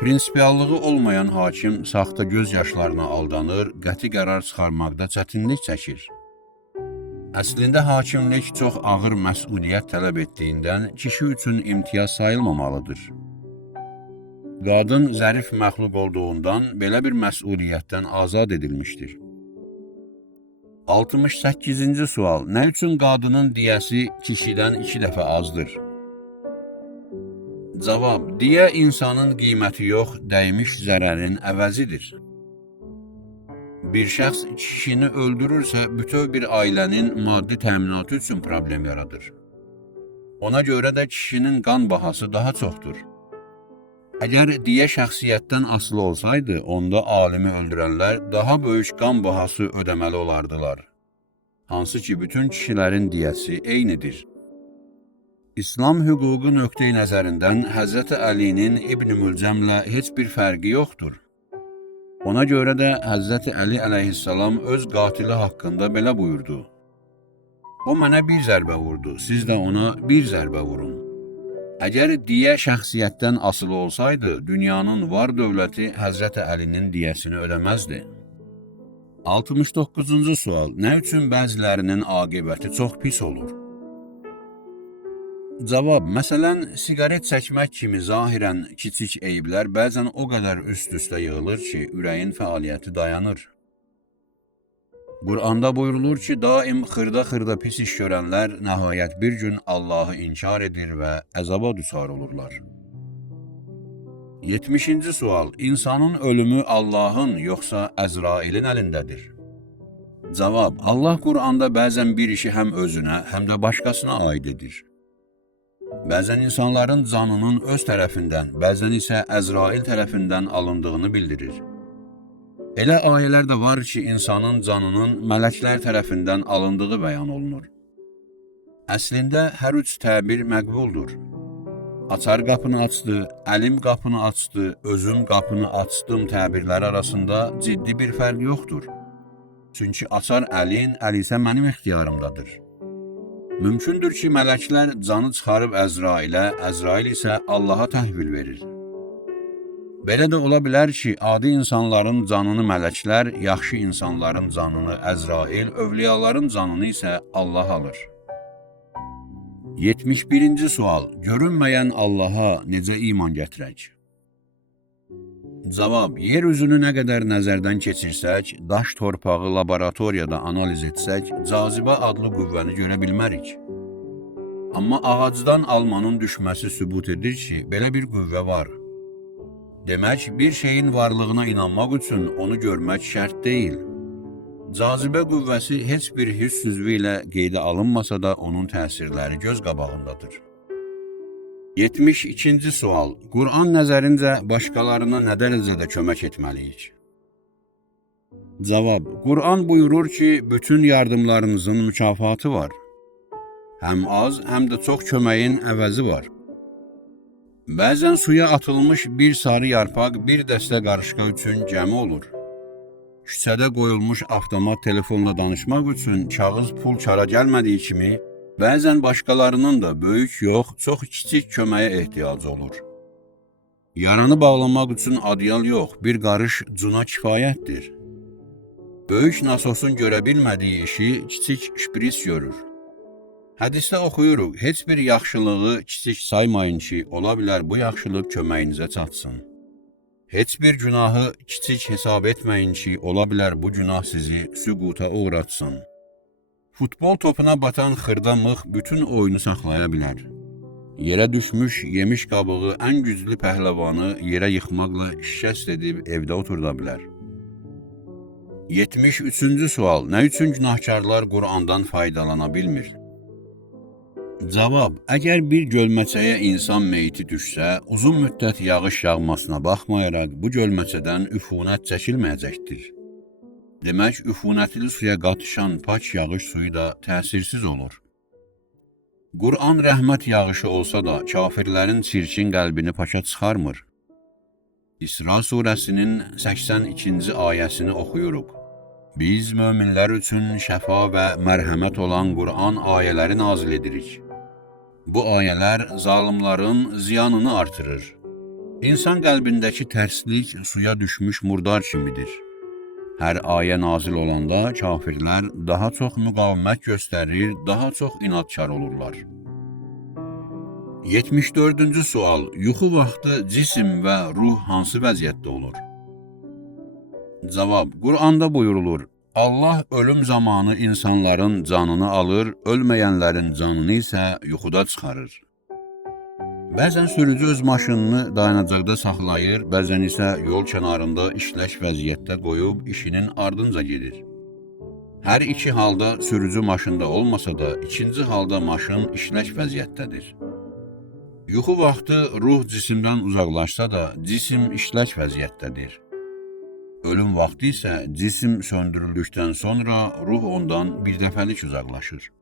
Prinsipiallığı olmayan hakim saxta göz yaşlarına aldanır, qəti qərar çıxarmaqda çətinlik çəkir. Əslində hakimlik çox ağır məsuliyyət tələb etdiyindən kişi üçün imtiyaz sayılmamalıdır. Qadın zərif məxluq olduğundan belə bir məsuliyyətdən azad edilmişdir. 68-ci sual. Nə üçün qadının diyəsi kişidən 2 dəfə azdır? Cavab, diyə insanın qiyməti yox, dəymiş zərərin əvəzidir. Bir şəxs kişini öldürürsə, bütöv bir ailənin maddi təminatı üçün problem yaradır. Ona görə də kişinin qan bahası daha çoxdur. Əgər diyə şəxsiyyətdən asılı olsaydı, onda alimi öldürənlər daha böyük qan bahası ödəməli olardılar. Hansı ki, bütün kişilərin diyəsi eynidir. İslam hüququ nöqteyi nəzərindən Həzrəti Əlinin İbn Mülcəmlə heç bir fərqi yoxdur. Ona görə də Həzrəti Əli əleyhissalam öz qatili haqqında belə buyurdu. O mənə bir zərbə vurdu, siz də ona bir zərbə vurun. Əgər diyə şəxsiyyətdən asılı olsaydı, dünyanın var dövləti Həzrəti Əlinin diyəsini ödəməzdi. 69-cu sual. Nə üçün bəzilərinin aqibəti çox pis olur? Cavab, məsələn, siqaret çəkmək kimi zahirən kiçik eyblər bəzən o qədər üst-üstə yığılır ki, ürəyin fəaliyyəti dayanır. Quranda buyurulur ki, daim xırda-xırda pis iş görənlər nəhayət bir gün Allahı inkar edir və əzaba düçar olurlar. 70-ci sual. İnsanın ölümü Allahın yoxsa Əzrailin əlindədir? Cavab, Allah Quranda bəzən bir işi həm özünə, həm də başqasına aid edir. Bəzən insanların canının öz tərəfindən, bəzən isə Əzrail tərəfindən alındığını bildirir. Elə ayələr də var ki, insanın canının mələklər tərəfindən alındığı bəyan olunur. Əslində, hər üç təbir məqbuldur. Açar qapını açdı, əlim qapını açdı, özüm qapını açdım təbirləri arasında ciddi bir fərq yoxdur. Çünki açar əlin, əl isə mənim ixtiyarımdadır. Mümkündür ki, mələklər canı çıxarıb Əzrailə, Əzrail isə Allaha təhvil verir. Belə də ola bilər ki, adi insanların canını mələklər, yaxşı insanların canını Əzrail, övliyaların canını isə Allah alır. 71-ci sual. Görünməyən Allaha necə iman gətirək? Cavab. Yer üzünü nə qədər nəzərdən keçirsək, daş torpağı laboratoriyada analiz etsək, cazibə adlı qüvvəni görə bilmərik. Amma ağacdan almanın düşməsi sübut edir ki, belə bir qüvvə var. Demək, bir şeyin varlığına inanmaq üçün onu görmək şərt deyil. Cazibə qüvvəsi heç bir hiss üzvü ilə qeydə alınmasa da onun təsirləri göz qabağındadır. 72-ci sual. Quran nəzərincə başqalarına nə dərəcədə kömək etməliyik? Cavab. Quran buyurur ki, bütün yardımlarınızın mükafatı var. Həm az, həm də çox köməyin əvəzi var. Bəzən suya atılmış bir sarı yarpaq bir dəstə qarışqa üçün gəmi olur. Küçədə qoyulmuş avtomat telefonla danışmaq üçün kağız pul çara gəlmədiyi kimi, bəzən başqalarının da böyük yox, çox kiçik köməyə ehtiyacı olur. Yaranı bağlamaq üçün adyal yox, bir qarış cuna kifayətdir. Böyük nasosun görə bilmədiyi işi kiçik şpris görür. Hədisdə oxuyuruq, heç bir yaxşılığı kiçik saymayın ki, ola bilər bu yaxşılıq köməyinizə çatsın. Heç bir günahı kiçik hesab etməyin ki, ola bilər bu günah sizi süquta uğratsın. Futbol topuna batan xırda mıx bütün oyunu saxlaya bilər. Yerə düşmüş yemiş qabığı ən güclü pəhləvanı yerə yıxmaqla şikəst edib evdə oturda bilər. 73-cü sual. Nə üçün günahkarlar Qurandan faydalana bilmir? Cavab. Əgər bir gölməçəyə insan meyti düşsə, uzun müddət yağış yağmasına baxmayaraq bu gölməçədən üfunət çəkilməyəcəkdir. Demək, üfunətli suya qatışan pak yağış suyu da təsirsiz olur. Quran rəhmət yağışı olsa da, kafirlərin çirkin qəlbini paka çıxarmır. İsra surəsinin 82-ci ayəsini oxuyuruq. Biz möminlər üçün şəfa və mərhəmət olan Quran ayələri nazil edirik. Bu ayələr zalimların ziyanını artırır. İnsan qəlbindəki tərslik suya düşmüş murdar kimidir. Hər ayə nazil olanda kafirlər daha çox müqavimət göstərir, daha çox inadkar olurlar. 74-cü sual. Yuxu vaxtı cisim və ruh hansı vəziyyətdə olur? Cavab. Quranda buyurulur, Allah ölüm zamanı insanların canını alır, ölməyənlərin canını isə yuxuda çıxarır. Bəzən sürücü öz maşınını dayanacaqda saxlayır, bəzən isə yol kənarında işləş vəziyyətdə qoyub işinin ardınca gedir. Hər iki halda sürücü maşında olmasa da, ikinci halda maşın işləş vəziyyətdədir. Yuxu vaxtı ruh cisimdən uzaqlaşsa da, cisim işləş vəziyyətdədir. Ölüm vaxtı isə cisim söndürüldükdən sonra ruh ondan birdəfəlik uzaqlaşır.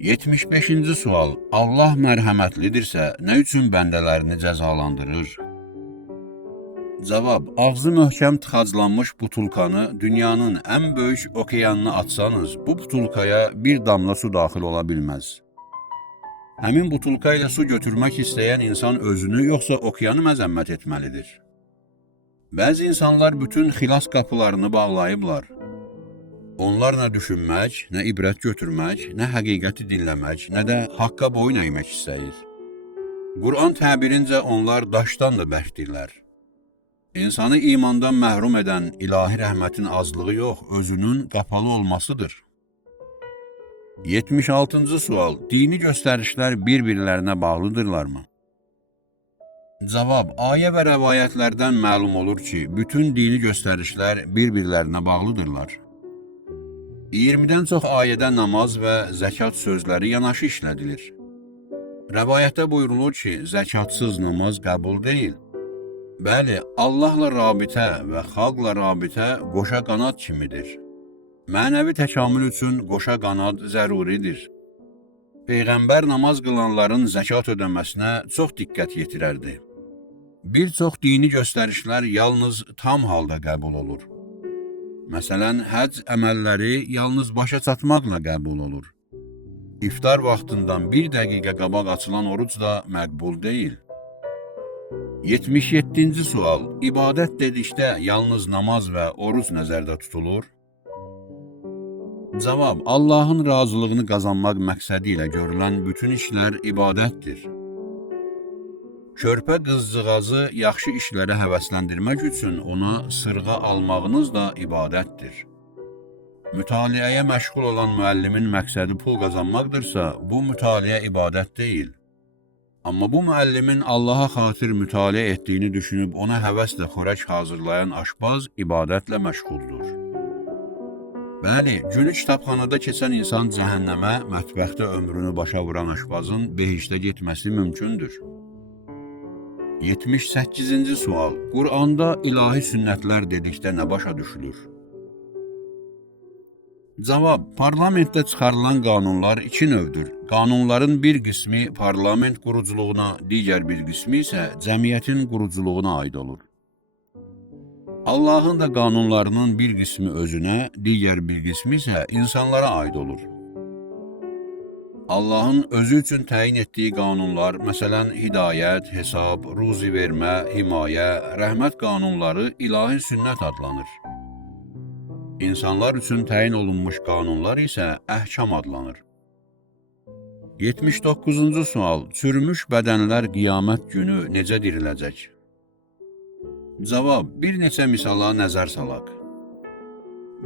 75-ci sual. Allah mərhəmətlidirsə, nə üçün bəndələrini cəzalandırır? Cavab. Ağzı möhkəm tıxaclanmış butulkanı dünyanın ən böyük okeanına atsanız, bu butulkaya bir damla su daxil ola bilməz. Həmin butulka ilə su götürmək istəyən insan özünü yoxsa okeanı məzəmmət etməlidir. Bəzi insanlar bütün xilas qapılarını bağlayıblar. Onlar nə düşünmək, nə ibrət götürmək, nə həqiqəti dinləmək, nə də haqqa boyun əymək istəyir. Quran təbirincə onlar daşdan da bərkdirlər. İnsanı imandan məhrum edən ilahi rəhmətin azlığı yox, özünün qapalı olmasıdır. 76-cı sual. Dini göstərişlər bir-birlərinə bağlıdırlarmı? Cavab. Ayə və rəvayətlərdən məlum olur ki, bütün dini göstərişlər bir-birlərinə bağlıdırlar. 20-dən çox ayədə namaz və zəkat sözləri yanaşı işlədilir. Rəvayətdə buyurulur ki, zəkatsız namaz qəbul deyil. Bəli, Allahla rabitə və xalqla rabitə qoşa qanad kimidir. Mənəvi təkamül üçün qoşa qanad zəruridir. Peyğəmbər namaz qılanların zəkat ödəməsinə çox diqqət yetirərdi. Bir çox dini göstərişlər yalnız tam halda qəbul olur. Məsələn, həcc əməlləri yalnız başa çatmaqla qəbul olur. İftar vaxtından 1 dəqiqə qabaq açılan oruc da məqbul deyil. 77-ci sual. İbadət dedikdə yalnız namaz və oruc nəzərdə tutulur? Cavab. Allahın razılığını qazanmaq məqsədi ilə görülən bütün işlər ibadətdir. Körpə qızcığazı yaxşı işlərə həvəsləndirmək üçün ona sırğa almağınız da ibadətdir. Mütaliəyə məşğul olan müəllimin məqsədi pul qazanmaqdırsa, bu mütaliə ibadət deyil. Amma bu müəllimin Allaha xatir mütaliə etdiyini düşünüb ona həvəslə xörək hazırlayan aşpaz ibadətlə məşğuldur. Bəli, günü kitabxanada keçən insan cəhənnəmə, mətbəxdə ömrünü başa vuran aşpazın behiştə getməsi mümkündür. 78-ci sual. Qur'anda ilahi sünnətlər dedikdə nə başa düşülür? Cavab. Parlamentdə çıxarılan qanunlar iki növdür. Qanunların bir qismi parlament quruculuğuna, digər bir qismi isə cəmiyyətin quruculuğuna aid olur. Allahın da qanunlarının bir qismi özünə, digər bir qismi isə insanlara aid olur. Allahın özü üçün təyin etdiyi qanunlar, məsələn, hidayət, hesab, ruzi vermə, himayə, rəhmət qanunları ilahi sünnət adlanır. İnsanlar üçün təyin olunmuş qanunlar isə əhkam adlanır. 79-cu sual. Çürümüş bədənlər qiyamət günü necə diriləcək? Cavab. Bir neçə misala nəzər salaq.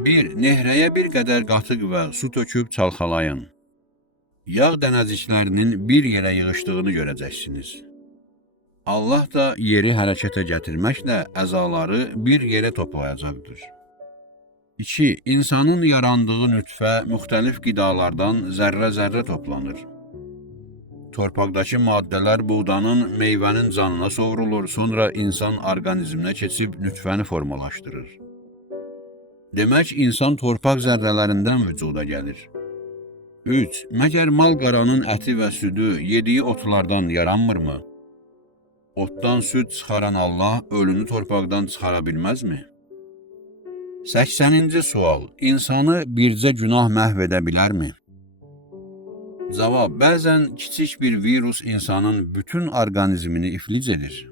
1. Nehrəyə bir qədər qatıq və su töküb çalxalayın. Yağ dənəciklərinin bir yerə yığışdığını görəcəksiniz. Allah da yeri hərəkətə gətirməklə əzaları bir yerə toplayacaqdır. 2. İnsanın yarandığı nütfə müxtəlif qidalardan zərrə-zərrə toplanır. Torpaqdakı maddələr buğdanın, meyvənin canına sovrulur, sonra insan orqanizminə keçib nütfəni formalaşdırır. Demək, insan torpaq zərrələrindən vücuda gəlir. 3. Məgər mal-qaranın əti və südü yediyi otlardan yaranmırmı? Otdan süd çıxaran Allah ölünü torpaqdan çıxara bilməzmi? 80-ci sual. İnsanı bircə günah məhv edə bilərmi? Cavab. Bəzən kiçik bir virus insanın bütün orqanizmini iflic edir.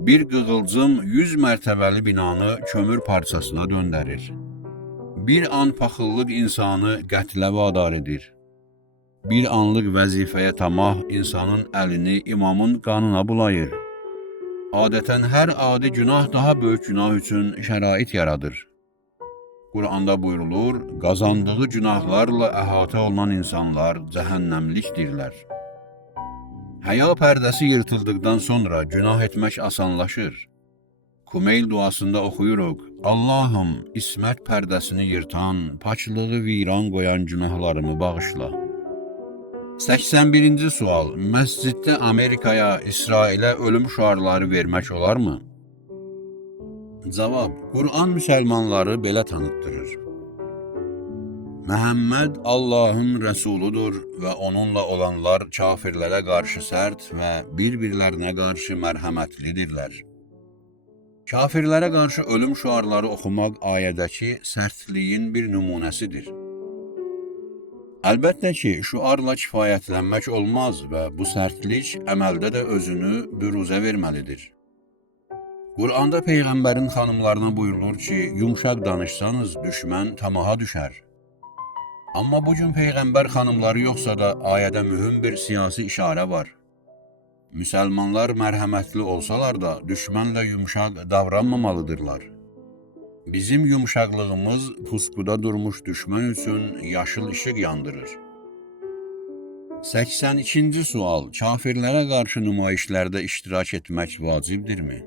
Bir qığılcım 100 mərtəbəli binanı kömür parçasına döndərir. Bir an paxıllıq insanı qətlə vadar edir. Bir anlıq vəzifəyə tamah insanın əlini imamın qanına bulayır. Adətən hər adi günah daha böyük günah üçün şərait yaradır. Qur'anda buyurulur, qazandığı günahlarla əhatə olunan insanlar cəhənnəmlikdirlər. Həya pərdəsi yırtıldıqdan sonra günah etmək asanlaşır. Kumeyl duasında oxuyuruq, Allahım, ismət pərdəsini yırtan, paçlığı viran qoyan günahlarımı bağışla. 81-ci sual. Məsciddə Amerikaya, İsrailə ölüm şüarları vermək olarmı? Cavab. Qur'an müsəlmanları belə tanıtdırır. Məhəmməd Allahın rəsuludur və onunla olanlar kafirlərə qarşı sərt və bir-birlərinə qarşı mərhəmətlidirlər. Kafirlərə qarşı ölüm şüarları oxumaq ayədəki sərtliyin bir nümunəsidir. Əlbəttə ki, şüarla kifayətlənmək olmaz və bu sərtlik əməldə də özünü büruzə verməlidir. Qur'anda Peyğəmbərin xanımlarına buyurulur ki, yumşaq danışsanız düşmən tamaha düşər. Amma bugün Peyğəmbər xanımları yoxsa da ayədə mühüm bir siyasi işarə var. Müsəlmanlar mərhəmətli olsalar da düşmənlə yumşaq davranmamalıdırlar. Bizim yumşaqlığımız pusquda durmuş düşmən üçün yaşıl işıq yandırır. 82-ci sual. Kafirlərə qarşı nümayişlərdə iştirak etmək vacibdirmi?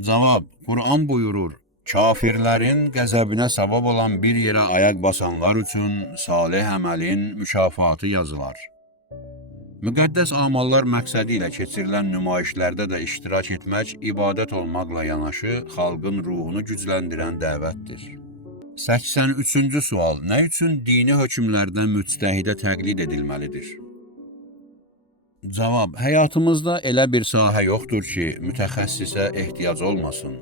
Cavab. Qur'an buyurur, kafirlərin qəzəbinə səbəb olan bir yerə ayaq basanlar üçün salih əməlin mükafatı yazılar. Müqəddəs amallar məqsədi ilə keçirilən nümayişlərdə də iştirak etmək ibadət olmaqla yanaşı xalqın ruhunu gücləndirən dəvətdir. 83-cü sual. Nə üçün dini hökmlərdən müctəhidə təqlid edilməlidir? Cavab: həyatımızda elə bir sahə yoxdur ki, mütəxəssisə ehtiyac olmasın.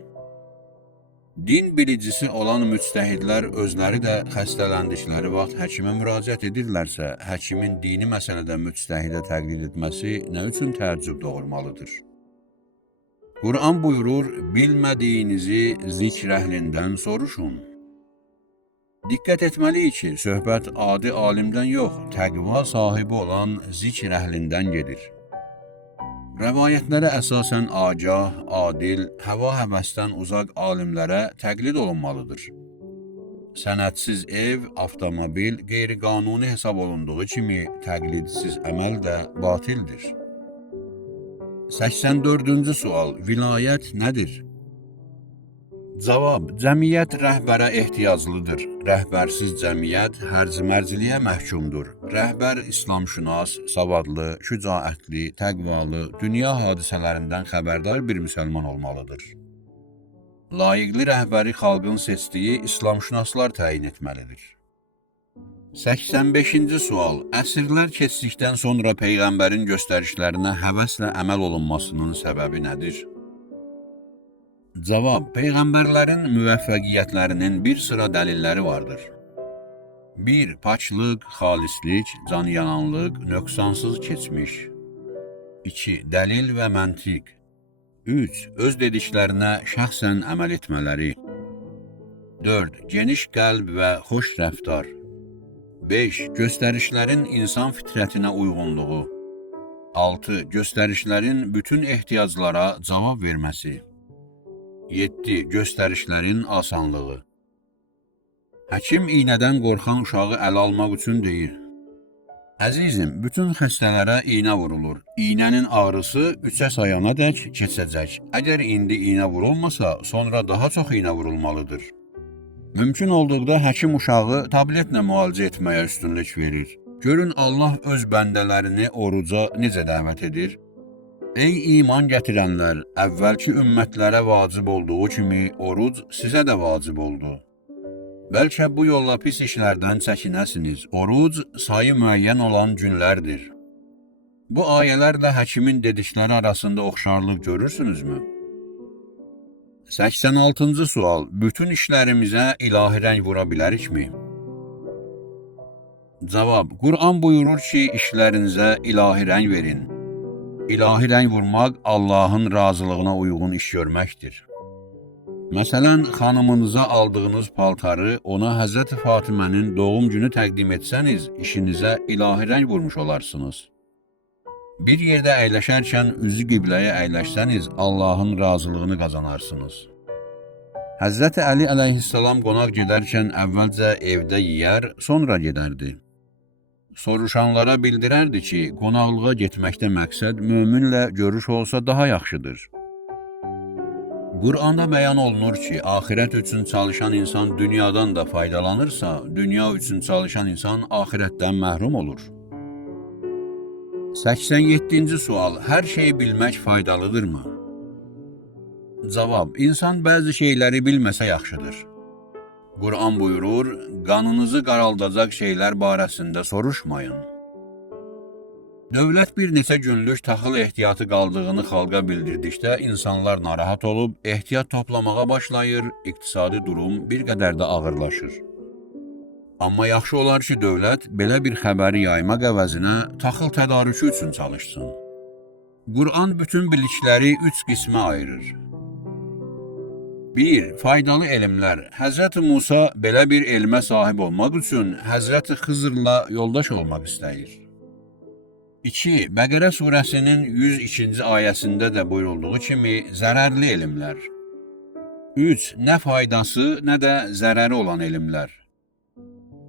Din bilicisi olan müctəhidlər özləri də xəstələndikləri vaxt həkimə müraciət edirlərsə, həkimin dini məsələdə müctəhidə təqlid etməsi nə üçün təəccüb doğurmalıdır? Quran buyurur, bilmədiyinizi zikr əhlindən soruşun. Diqqət etməliyik ki, söhbət adi alimdən yox, təqva sahibi olan zikr əhlindən gedir. Rəvayətlərə əsasən agah, adil, həva-həvəsdən uzaq alimlərə təqlid olunmalıdır. Sənədsiz ev, avtomobil qeyri-qanuni hesab olunduğu kimi təqlidsiz əməl də batildir. 84-cü sual. Vilayət nədir? Cavab: cəmiyyət rəhbərə ehtiyaclıdır. Rəhbərsiz cəmiyyət hərc-mərcliyə məhkumdur. Rəhbər İslamşünas, savadlı, şücaətli, təqvalı, dünya hadisələrindən xəbərdar bir müsəlman olmalıdır. Layiqli rəhbəri xalqın seçdiyi İslamşünaslar təyin etməlidir. 85-ci sual. Əsrlər keçdikdən sonra Peyğəmbərin göstərişlərinə həvəslə əməl olunmasının səbəbi nədir? Cavab: Peyğəmbərlərin müvəffəqiyyətlərinin bir sıra dəlilləri vardır. 1. Paklıq, xalislik, canyananlıq, nöqsansız keçmiş. 2. Dəlil və məntiq. 3. Öz dediklərinə şəxsən əməl etmələri. 4. Geniş qəlb və xoş rəftar. 5. Göstərişlərin insan fitrətinə uyğunluğu. 6. Göstərişlərin bütün ehtiyaclara cavab verməsi. 7. Göstərişlərin asanlığı. Həkim iynədən qorxan uşağı ələ almaq üçün deyir: əzizim, bütün xəstələrə iynə vurulur. İynənin ağrısı 3-ə sayanadək keçəcək. Əgər indi iynə vurulmasa, sonra daha çox iynə vurulmalıdır. Mümkün olduqda həkim uşağı tabletlə müalicə etməyə üstünlük verir. Görün Allah öz bəndələrini oruca necə dəvət edir? Ey iman gətirənlər, əvvəlki ümmətlərə vacib olduğu kimi oruc sizə də vacib oldu. Bəlkə bu yolla pis işlərdən çəkinəsiniz. Oruc sayı müəyyən olan günlərdir. Bu ayələrlə həkimin dedikləri arasında oxşarlıq görürsünüzmü? 86-cı sual. Bütün işlərimizə ilahi rəng vura bilərikmi? Cavab: Quran buyurur ki, işlərinizə ilahi rəng verin. İlahi rəng vurmaq Allahın razılığına uyğun iş görməkdir. Məsələn, xanımınıza aldığınız paltarı ona Həzrəti Fatimənin doğum günü təqdim etsəniz, işinizə ilahi rəng vurmuş olarsınız. Bir yerdə əyləşərkən üzü qibləyə əyləşsəniz, Allahın razılığını qazanarsınız. Həzrəti Əli əleyhissalam qonaq gedərkən əvvəlcə evdə yeyər, sonra gedərdi. Soruşanlara bildirərdi ki, qonaqlığa getməkdə məqsəd möminlə görüş olsa daha yaxşıdır. Quranda bəyan olunur ki, axirət üçün çalışan insan dünyadan da faydalanırsa, dünya üçün çalışan insan axirətdən məhrum olur. 87-ci sual. Hər şeyi bilmək faydalıdırmı? Cavab: İnsan bəzi şeyləri bilməsə yaxşıdır. Quran buyurur, qanınızı qaraldacaq şeylər barəsində soruşmayın. Dövlət bir neçə günlük taxıl ehtiyatı qaldığını xalqa bildirdikdə insanlar narahat olub, ehtiyat toplamağa başlayır, iqtisadi durum bir qədər də ağırlaşır. Amma yaxşı olar ki, dövlət belə bir xəbəri yaymaq əvəzinə taxıl tədarükü üçün çalışsın. Quran bütün bilikləri 3 qismə ayırır. 1. Faydalı elmlər. Həzrəti Musa belə bir elmə sahib olmaq üçün Həzrəti Xızırla yoldaş olmaq istəyir. 2. Bəqərə surəsinin 102-ci ayəsində də buyurulduğu kimi zərərli elmlər. 3. Nə faydası, nə də zərəri olan elmlər.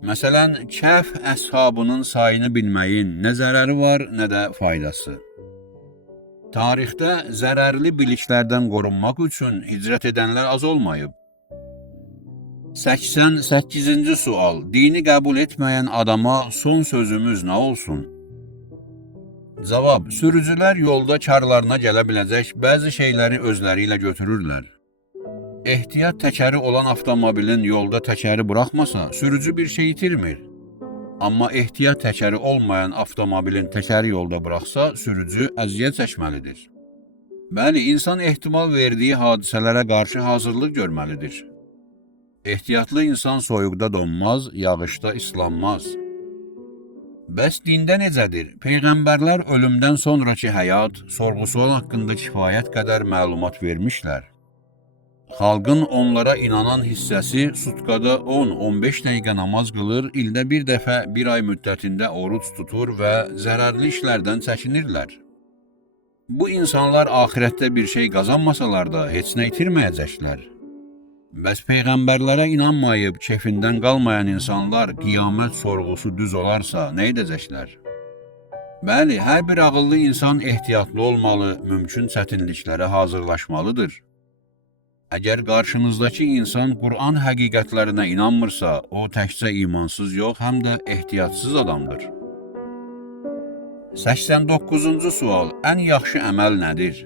Məsələn, Kəhf əshabının sayını bilməyin nə zərəri var, nə də faydası. Tarixdə zərərli biliklərdən qorunmaq üçün hicrət edənlər az olmayıb. 88-ci sual. Dini qəbul etməyən adama son sözümüz nə olsun? Cavab: Sürücülər yolda karlarına gələ biləcək bəzi şeyləri özləri ilə götürürlər. Ehtiyat təkəri olan avtomobilin yolda təkəri buraxmasa, sürücü bir şey itirmir. Amma ehtiyat təkəri olmayan avtomobilin təkəri yolda buraxsa, sürücü əziyyət çəkməlidir. Bəli, insan ehtimal verdiyi hadisələrə qarşı hazırlıq görməlidir. Ehtiyatlı insan soyuqda donmaz, yağışda islanmaz. Bəs dində necədir? Peyğəmbərlər ölümdən sonraki həyat, sorğu-sual haqqında kifayət qədər məlumat vermişlər. Xalqın onlara inanan hissəsi sutkada 10-15 dəqiqə namaz qılır, ildə bir dəfə bir ay müddətində oruç tutur və zərərli işlərdən çəkinirlər. Bu insanlar axirətdə bir şey qazanmasalar da heç nə itirməyəcəklər. Bəs peyğəmbərlərə inanmayıb, kefindən qalmayan insanlar qiyamət sorğusu düz olarsa nə edəcəklər? Bəli, hər bir ağıllı insan ehtiyatlı olmalı, mümkün çətinliklərə hazırlaşmalıdır. Əgər qarşınızdakı insan Qur'an həqiqətlərinə inanmırsa, o təkcə imansız yox, həm də ehtiyatsız adamdır. 89-cu sual. Ən yaxşı əməl nədir?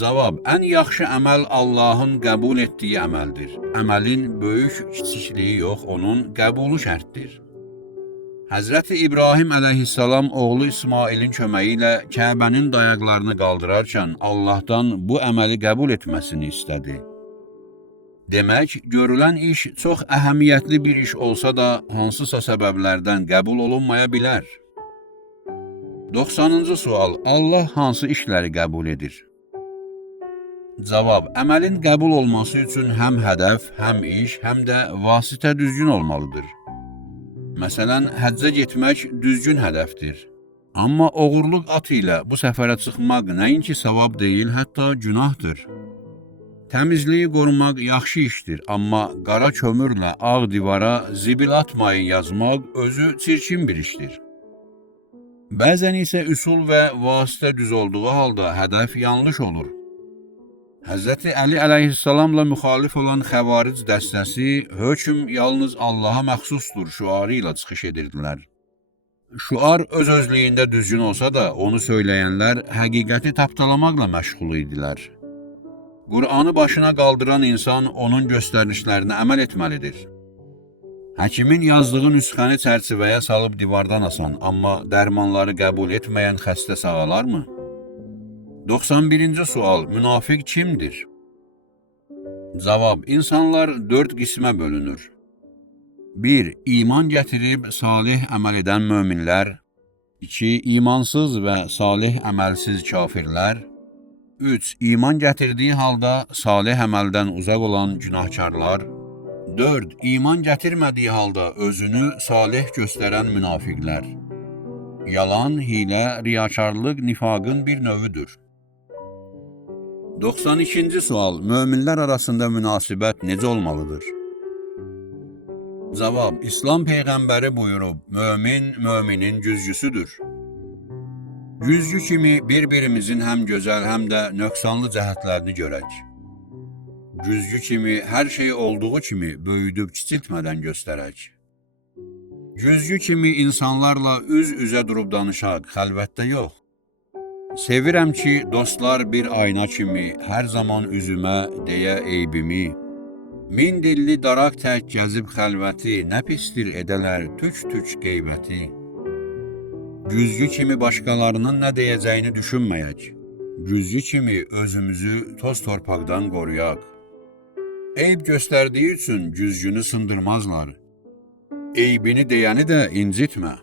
Cavab. Ən yaxşı əməl Allahın qəbul etdiyi əməldir. Əməlin böyük kiçikliyi yox, onun qəbulu şərtdir. Həzrəti İbrahim əleyhissalam oğlu İsmailin köməyi ilə Kəbənin dayaqlarını qaldırarkən Allahdan bu əməli qəbul etməsini istədi. Demək, görülən iş çox əhəmiyyətli bir iş olsa da, hansısa səbəblərdən qəbul olunmaya bilər. 90-cı sual. Allah hansı işləri qəbul edir? Cavab. Əməlin qəbul olması üçün həm hədəf, həm iş, həm də vasitə düzgün olmalıdır. Məsələn, həccə getmək düzgün hədəfdir. Amma oğurluq atı ilə bu səfərə çıxmaq nəinki savab deyil, hətta günahdır. Təmizliyi qorumaq yaxşı işdir, amma qara kömürlə ağ divara zibil atmayın yazmaq özü çirkin bir işdir. Bəzən isə üsul və vasitə düz olduğu halda hədəf yanlış olur. Həzrəti Əli əleyhissalamla müxalif olan xəvaric dəstəsi hökm yalnız Allaha məxsusdur şüarı ilə çıxış edirdilər. Şüar öz-özlüyündə düzgün olsa da, onu söyləyənlər həqiqəti tapdalamaqla məşğul idilər. Qur'anı başına qaldıran insan onun göstərişlərinə əməl etməlidir. Həkimin yazdığı nüsxəni çərçivəyə salıb divardan asan, amma dərmanları qəbul etməyən xəstə sağalarmı? 91-ci sual. Münafiq kimdir? Cavab. İnsanlar 4 qismə bölünür. 1. İman gətirib salih əməl edən möminlər. 2. İmansız və salih əməlsiz kafirlər. 3. İman gətirdiyi halda salih əməldən uzaq olan günahkarlar. 4. İman gətirmədiyi halda özünü salih göstərən münafiqlər. Yalan, hilə, riyakarlıq nifaqın bir növüdür. 92-ci sual. Möminlər arasında münasibət necə olmalıdır? Cavab. İslam Peyğəmbəri buyurub, mömin, möminin güzgüsüdür. Güzgü kimi bir-birimizin həm gözəl, həm də nöqsanlı cəhətlərini görək. Güzgü kimi hər şey olduğu kimi böyüdüb kiçiltmədən göstərək. Güzgü kimi insanlarla üz-üzə durub danışaq, xəlvətdə yox. Sevirəm ki, dostlar bir ayna kimi hər zaman üzümə deyə eybimi. Min dilli daraq tək gəzib xəlvəti, nə pistir edələr tük-tük qeybəti. Güzgü kimi başqalarının nə deyəcəyini düşünməyək. Güzgü kimi özümüzü toz torpaqdan qoruyaq. Eyb göstərdiyi üçün güzgünü sındırmazlar. Eybini deyəni də incitmə.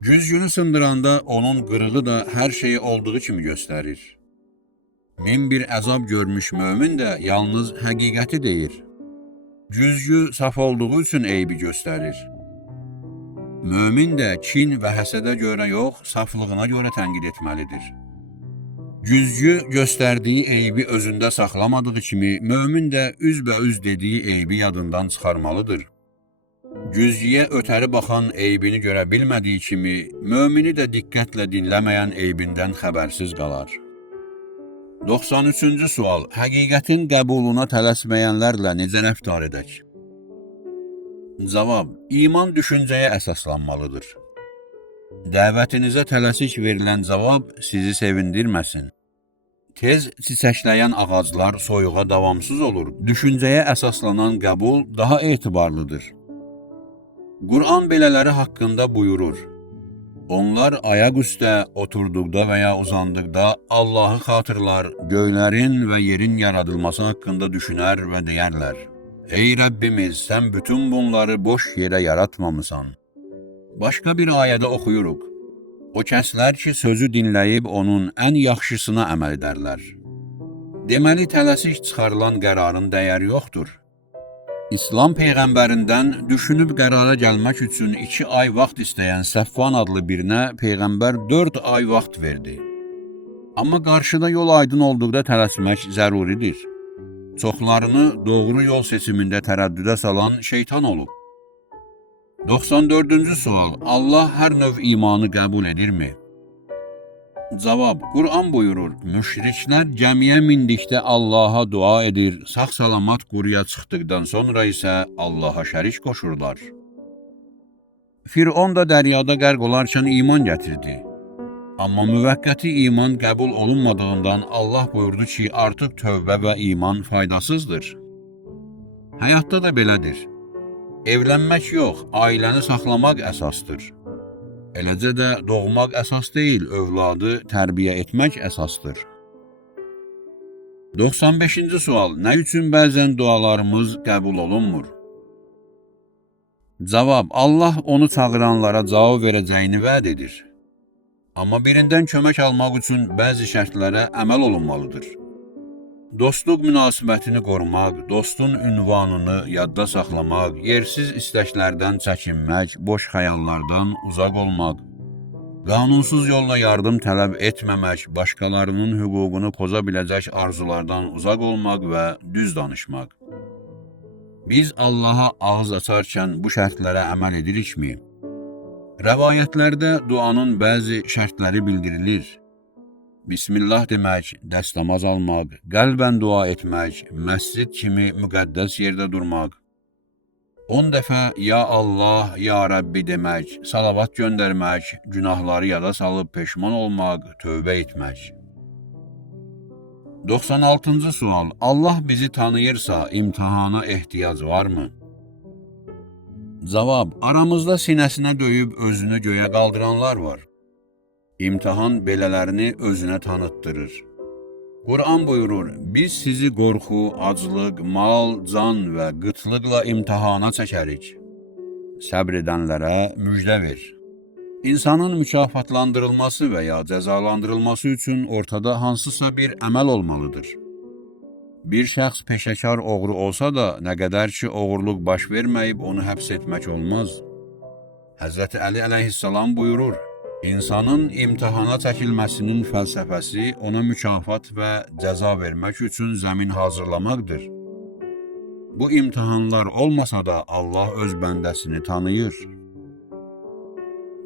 Güzgünü sındıranda onun qırığı da hər şeyi olduğu kimi göstərir. Min bir əzab görmüş mömin də yalnız həqiqəti deyir. Güzgü saf olduğu üçün eybi göstərir. Mömin də kin və həsədə görə yox, saflığına görə tənqid etməlidir. Güzgü göstərdiyi eybi özündə saxlamadığı kimi, mömin də üzbəüz dediyi eybi yadından çıxarmalıdır. Güzgüyə ötəri baxan eybini görə bilmədiyi kimi, mömini də diqqətlə dinləməyən eybindən xəbərsiz qalar. 93-cü sual. Həqiqətin qəbuluna tələsməyənlərlə necə rəftar edək? Cavab. İman düşüncəyə əsaslanmalıdır. Dəvətinizə tələsik verilən cavab sizi sevindirməsin. Tez çiçəkləyən ağaclar soyuğa davamsız olur. Düşüncəyə əsaslanan qəbul daha etibarlıdır. Quran belələri haqqında buyurur: Onlar ayaq üstə oturduqda və ya uzandıqda Allahı xatırlar, göylərin və yerin yaradılması haqqında düşünər və deyərlər: Ey Rəbbimiz, sən bütün bunları boş yerə yaratmamısan. Başqa bir ayədə oxuyuruq: O kəslər ki, sözü dinləyib onun ən yaxşısına əməl edərlər. Deməli, tələsik çıxarılan qərarın dəyəri yoxdur. İslam Peyğəmbərindən düşünüb qərara gəlmək üçün 2 ay vaxt istəyən Səffan adlı birinə Peyğəmbər 4 ay vaxt verdi. Amma qarşıda yol aydın olduqda tələsmək zəruridir. Çoxlarını doğru yol seçimində tərəddüdə salan şeytan olub. 94-cü sual: Allah hər növ imanı qəbul edirmi? Cavab: Quran buyurur: Müşriklər gəmiyə mindikdə Allaha dua edir, sağ-salamat quruya çıxdıqdan sonra isə Allaha şərik qoşurlar. Firon da dəryada qərq olarkən iman gətirdi. Amma müvəqqəti iman qəbul olunmadığından Allah buyurdu ki, artıq tövbə və iman faydasızdır. Həyatda da belədir. Evlənmək yox, ailəni saxlamaq əsasdır. Eləcə də doğmaq əsas deyil, övladı tərbiyə etmək əsasdır. 95-ci sual: Nə üçün bəzən dualarımız qəbul olunmur? Cavab: Allah onu çağıranlara cavab verəcəyini vəd edir. Amma birindən kömək almaq üçün bəzi şərtlərə əməl olunmalıdır. Dostluq münasibətini qorumaq, dostun ünvanını yadda saxlamaq, yersiz istəklərdən çəkinmək, boş xəyallardan uzaq olmaq, qanunsuz yolla yardım tələb etməmək, başqalarının hüququnu poza biləcək arzulardan uzaq olmaq və düz danışmaq. Biz Allaha ağız açarkən bu şərtlərə əməl edirikmi? Rəvayətlərdə duanın bəzi şərtləri bildirilir. Bismillah demək, dəstəmaz almaq, qəlbən dua etmək, məscid kimi müqəddəs yerdə durmaq, 10 dəfə Ya Allah, Ya Rəbbi demək, salavat göndərmək, günahları yada salıb peşman olmaq, tövbə etmək. 96-cı sual: Allah bizi tanıyırsa imtihana ehtiyac varmı? Cavab: Aramızda sinəsinə döyüb özünü göyə qaldıranlar var. İmtihan belələrini özünə tanıtdırır. Quran buyurur: Biz sizi qorxu, aclıq, mal, can və qıtlıqla imtihana çəkərik. Səbr edənlərə müjdə ver. İnsanın mükafatlandırılması və ya cəzalandırılması üçün ortada hansısa bir əməl olmalıdır. Bir şəxs peşəkar oğru olsa da, nə qədər ki oğurluq baş verməyib onu həbs etmək olmaz. Həzrəti Əli əleyhissalam buyurur: İnsanın imtihana çəkilməsinin fəlsəfəsi ona mükafat və cəza vermək üçün zəmin hazırlamaqdır. Bu imtihanlar olmasa da Allah öz bəndəsini tanıyır.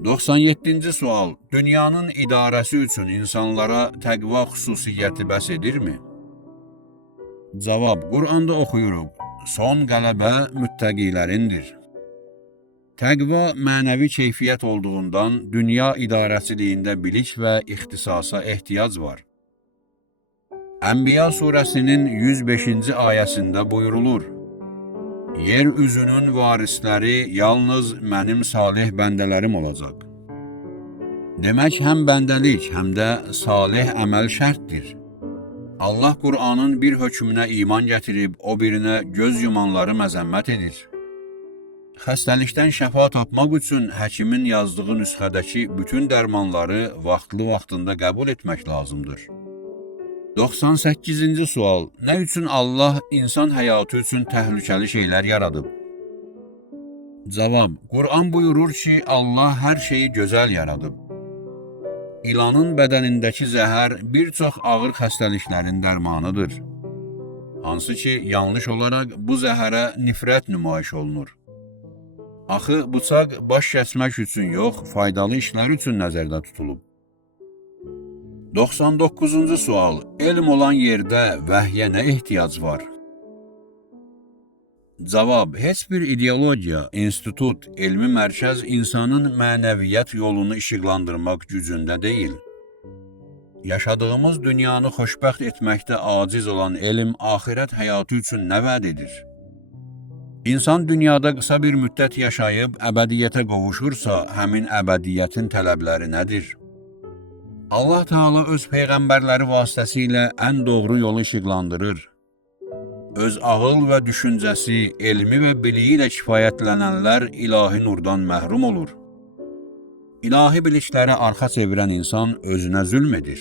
97-ci sual: Dünyanın idarəsi üçün insanlara təqva xüsusiyyəti bəs edirmi? Cavab: Quranda oxuyuruq: Son qələbə müttəqilərindir. Təqva mənəvi keyfiyyət olduğundan dünya idarəçiliyində bilik və ixtisasa ehtiyac var. Ənbiya surəsinin 105-ci ayəsində buyurulur: Yer üzünün varisləri yalnız mənim salih bəndələrim olacaq. Demək, həm bəndəlik, həm də salih əməl şərtdir. Allah Qur'anın bir hökmünə iman gətirib, o birinə göz yumanları məzəmmət edir. Xəstəlikdən şəfa tapmaq üçün həkimin yazdığı nüsxədəki bütün dərmanları vaxtında qəbul etmək lazımdır. 98-ci sual: Nə üçün Allah insan həyatı üçün təhlükəli şeylər yaradıb? Cavab: Qur'an buyurur ki, Allah hər şeyi gözəl yaradıb. İlanın bədənindəki zəhər bir çox ağır xəstəliklərin dərmanıdır. Hansı ki, yanlış olaraq bu zəhərə nifrət nümayiş olunur. Axı, bıçaq baş kəsmək üçün yox, faydalı işlər üçün nəzərdə tutulub. 99-cu sual: Elm olan yerdə vəhyə nə ehtiyac var? Cavab: Heç bir ideologiya, institut, elmi mərkəz insanın mənəviyyat yolunu işıqlandırmaq gücündə deyil. Yaşadığımız dünyanı xoşbəxt etməkdə aciz olan elm axirət həyatı üçün nə vəd edir? İnsan dünyada qısa bir müddət yaşayıb əbədiyyətə qovuşursa, həmin əbədiyyətin tələbləri nədir? Allah Teala öz peyğəmbərləri vasitəsilə ən doğru yolu işıqlandırır. Öz ağıl və düşüncəsi, elmi və biliyi ilə kifayətlənənlər ilahi nurdan məhrum olur. İlahi biliklərə arxa çevirən insan özünə zülm edir.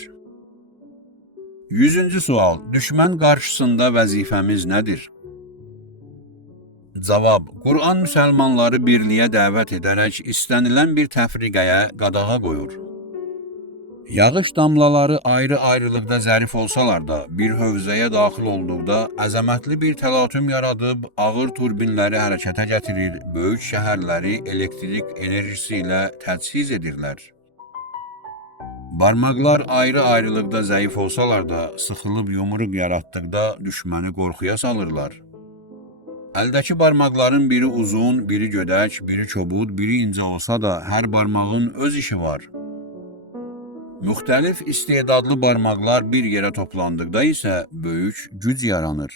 100-cü sual. Düşmən qarşısında vəzifəmiz nədir? Cavab. Qur'an müsəlmanları birliyə dəvət edərək istənilən bir təfriqəyə qadağa qoyur. Yağış damlaları ayrı-ayrılıqda zərif olsalar da, bir hövzəyə daxil olduqda əzəmətli bir təlatüm yaradıb, ağır turbinləri hərəkətə gətirir, böyük şəhərləri elektrik enerjisi ilə təchiz edirlər. Barmaqlar ayrı-ayrılıqda zəif olsalar da, sıxılıb yumruq yaratdıqda düşməni qorxuya salırlar. Əldəki barmaqların biri uzun, biri gödək, biri çobud, biri incə olsa da, hər barmağın öz işi var. Müxtəlif istedadlı barmaqlar bir yerə toplandıqda isə böyük güc yaranır.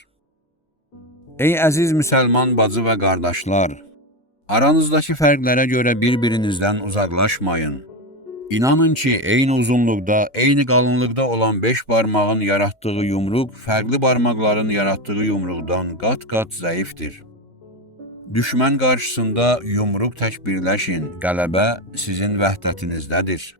Ey əziz müsəlman bacı və qardaşlar, aranızdakı fərqlərə görə bir-birinizdən uzaqlaşmayın. İnanın ki, eyni uzunluqda, eyni qalınlıqda olan 5 barmağın yaratdığı yumruq, fərqli barmaqların yaratdığı yumruqdan qat-qat zəifdir. Düşmən qarşısında yumruq tək birləşin, qələbə sizin vəhdətinizdədir.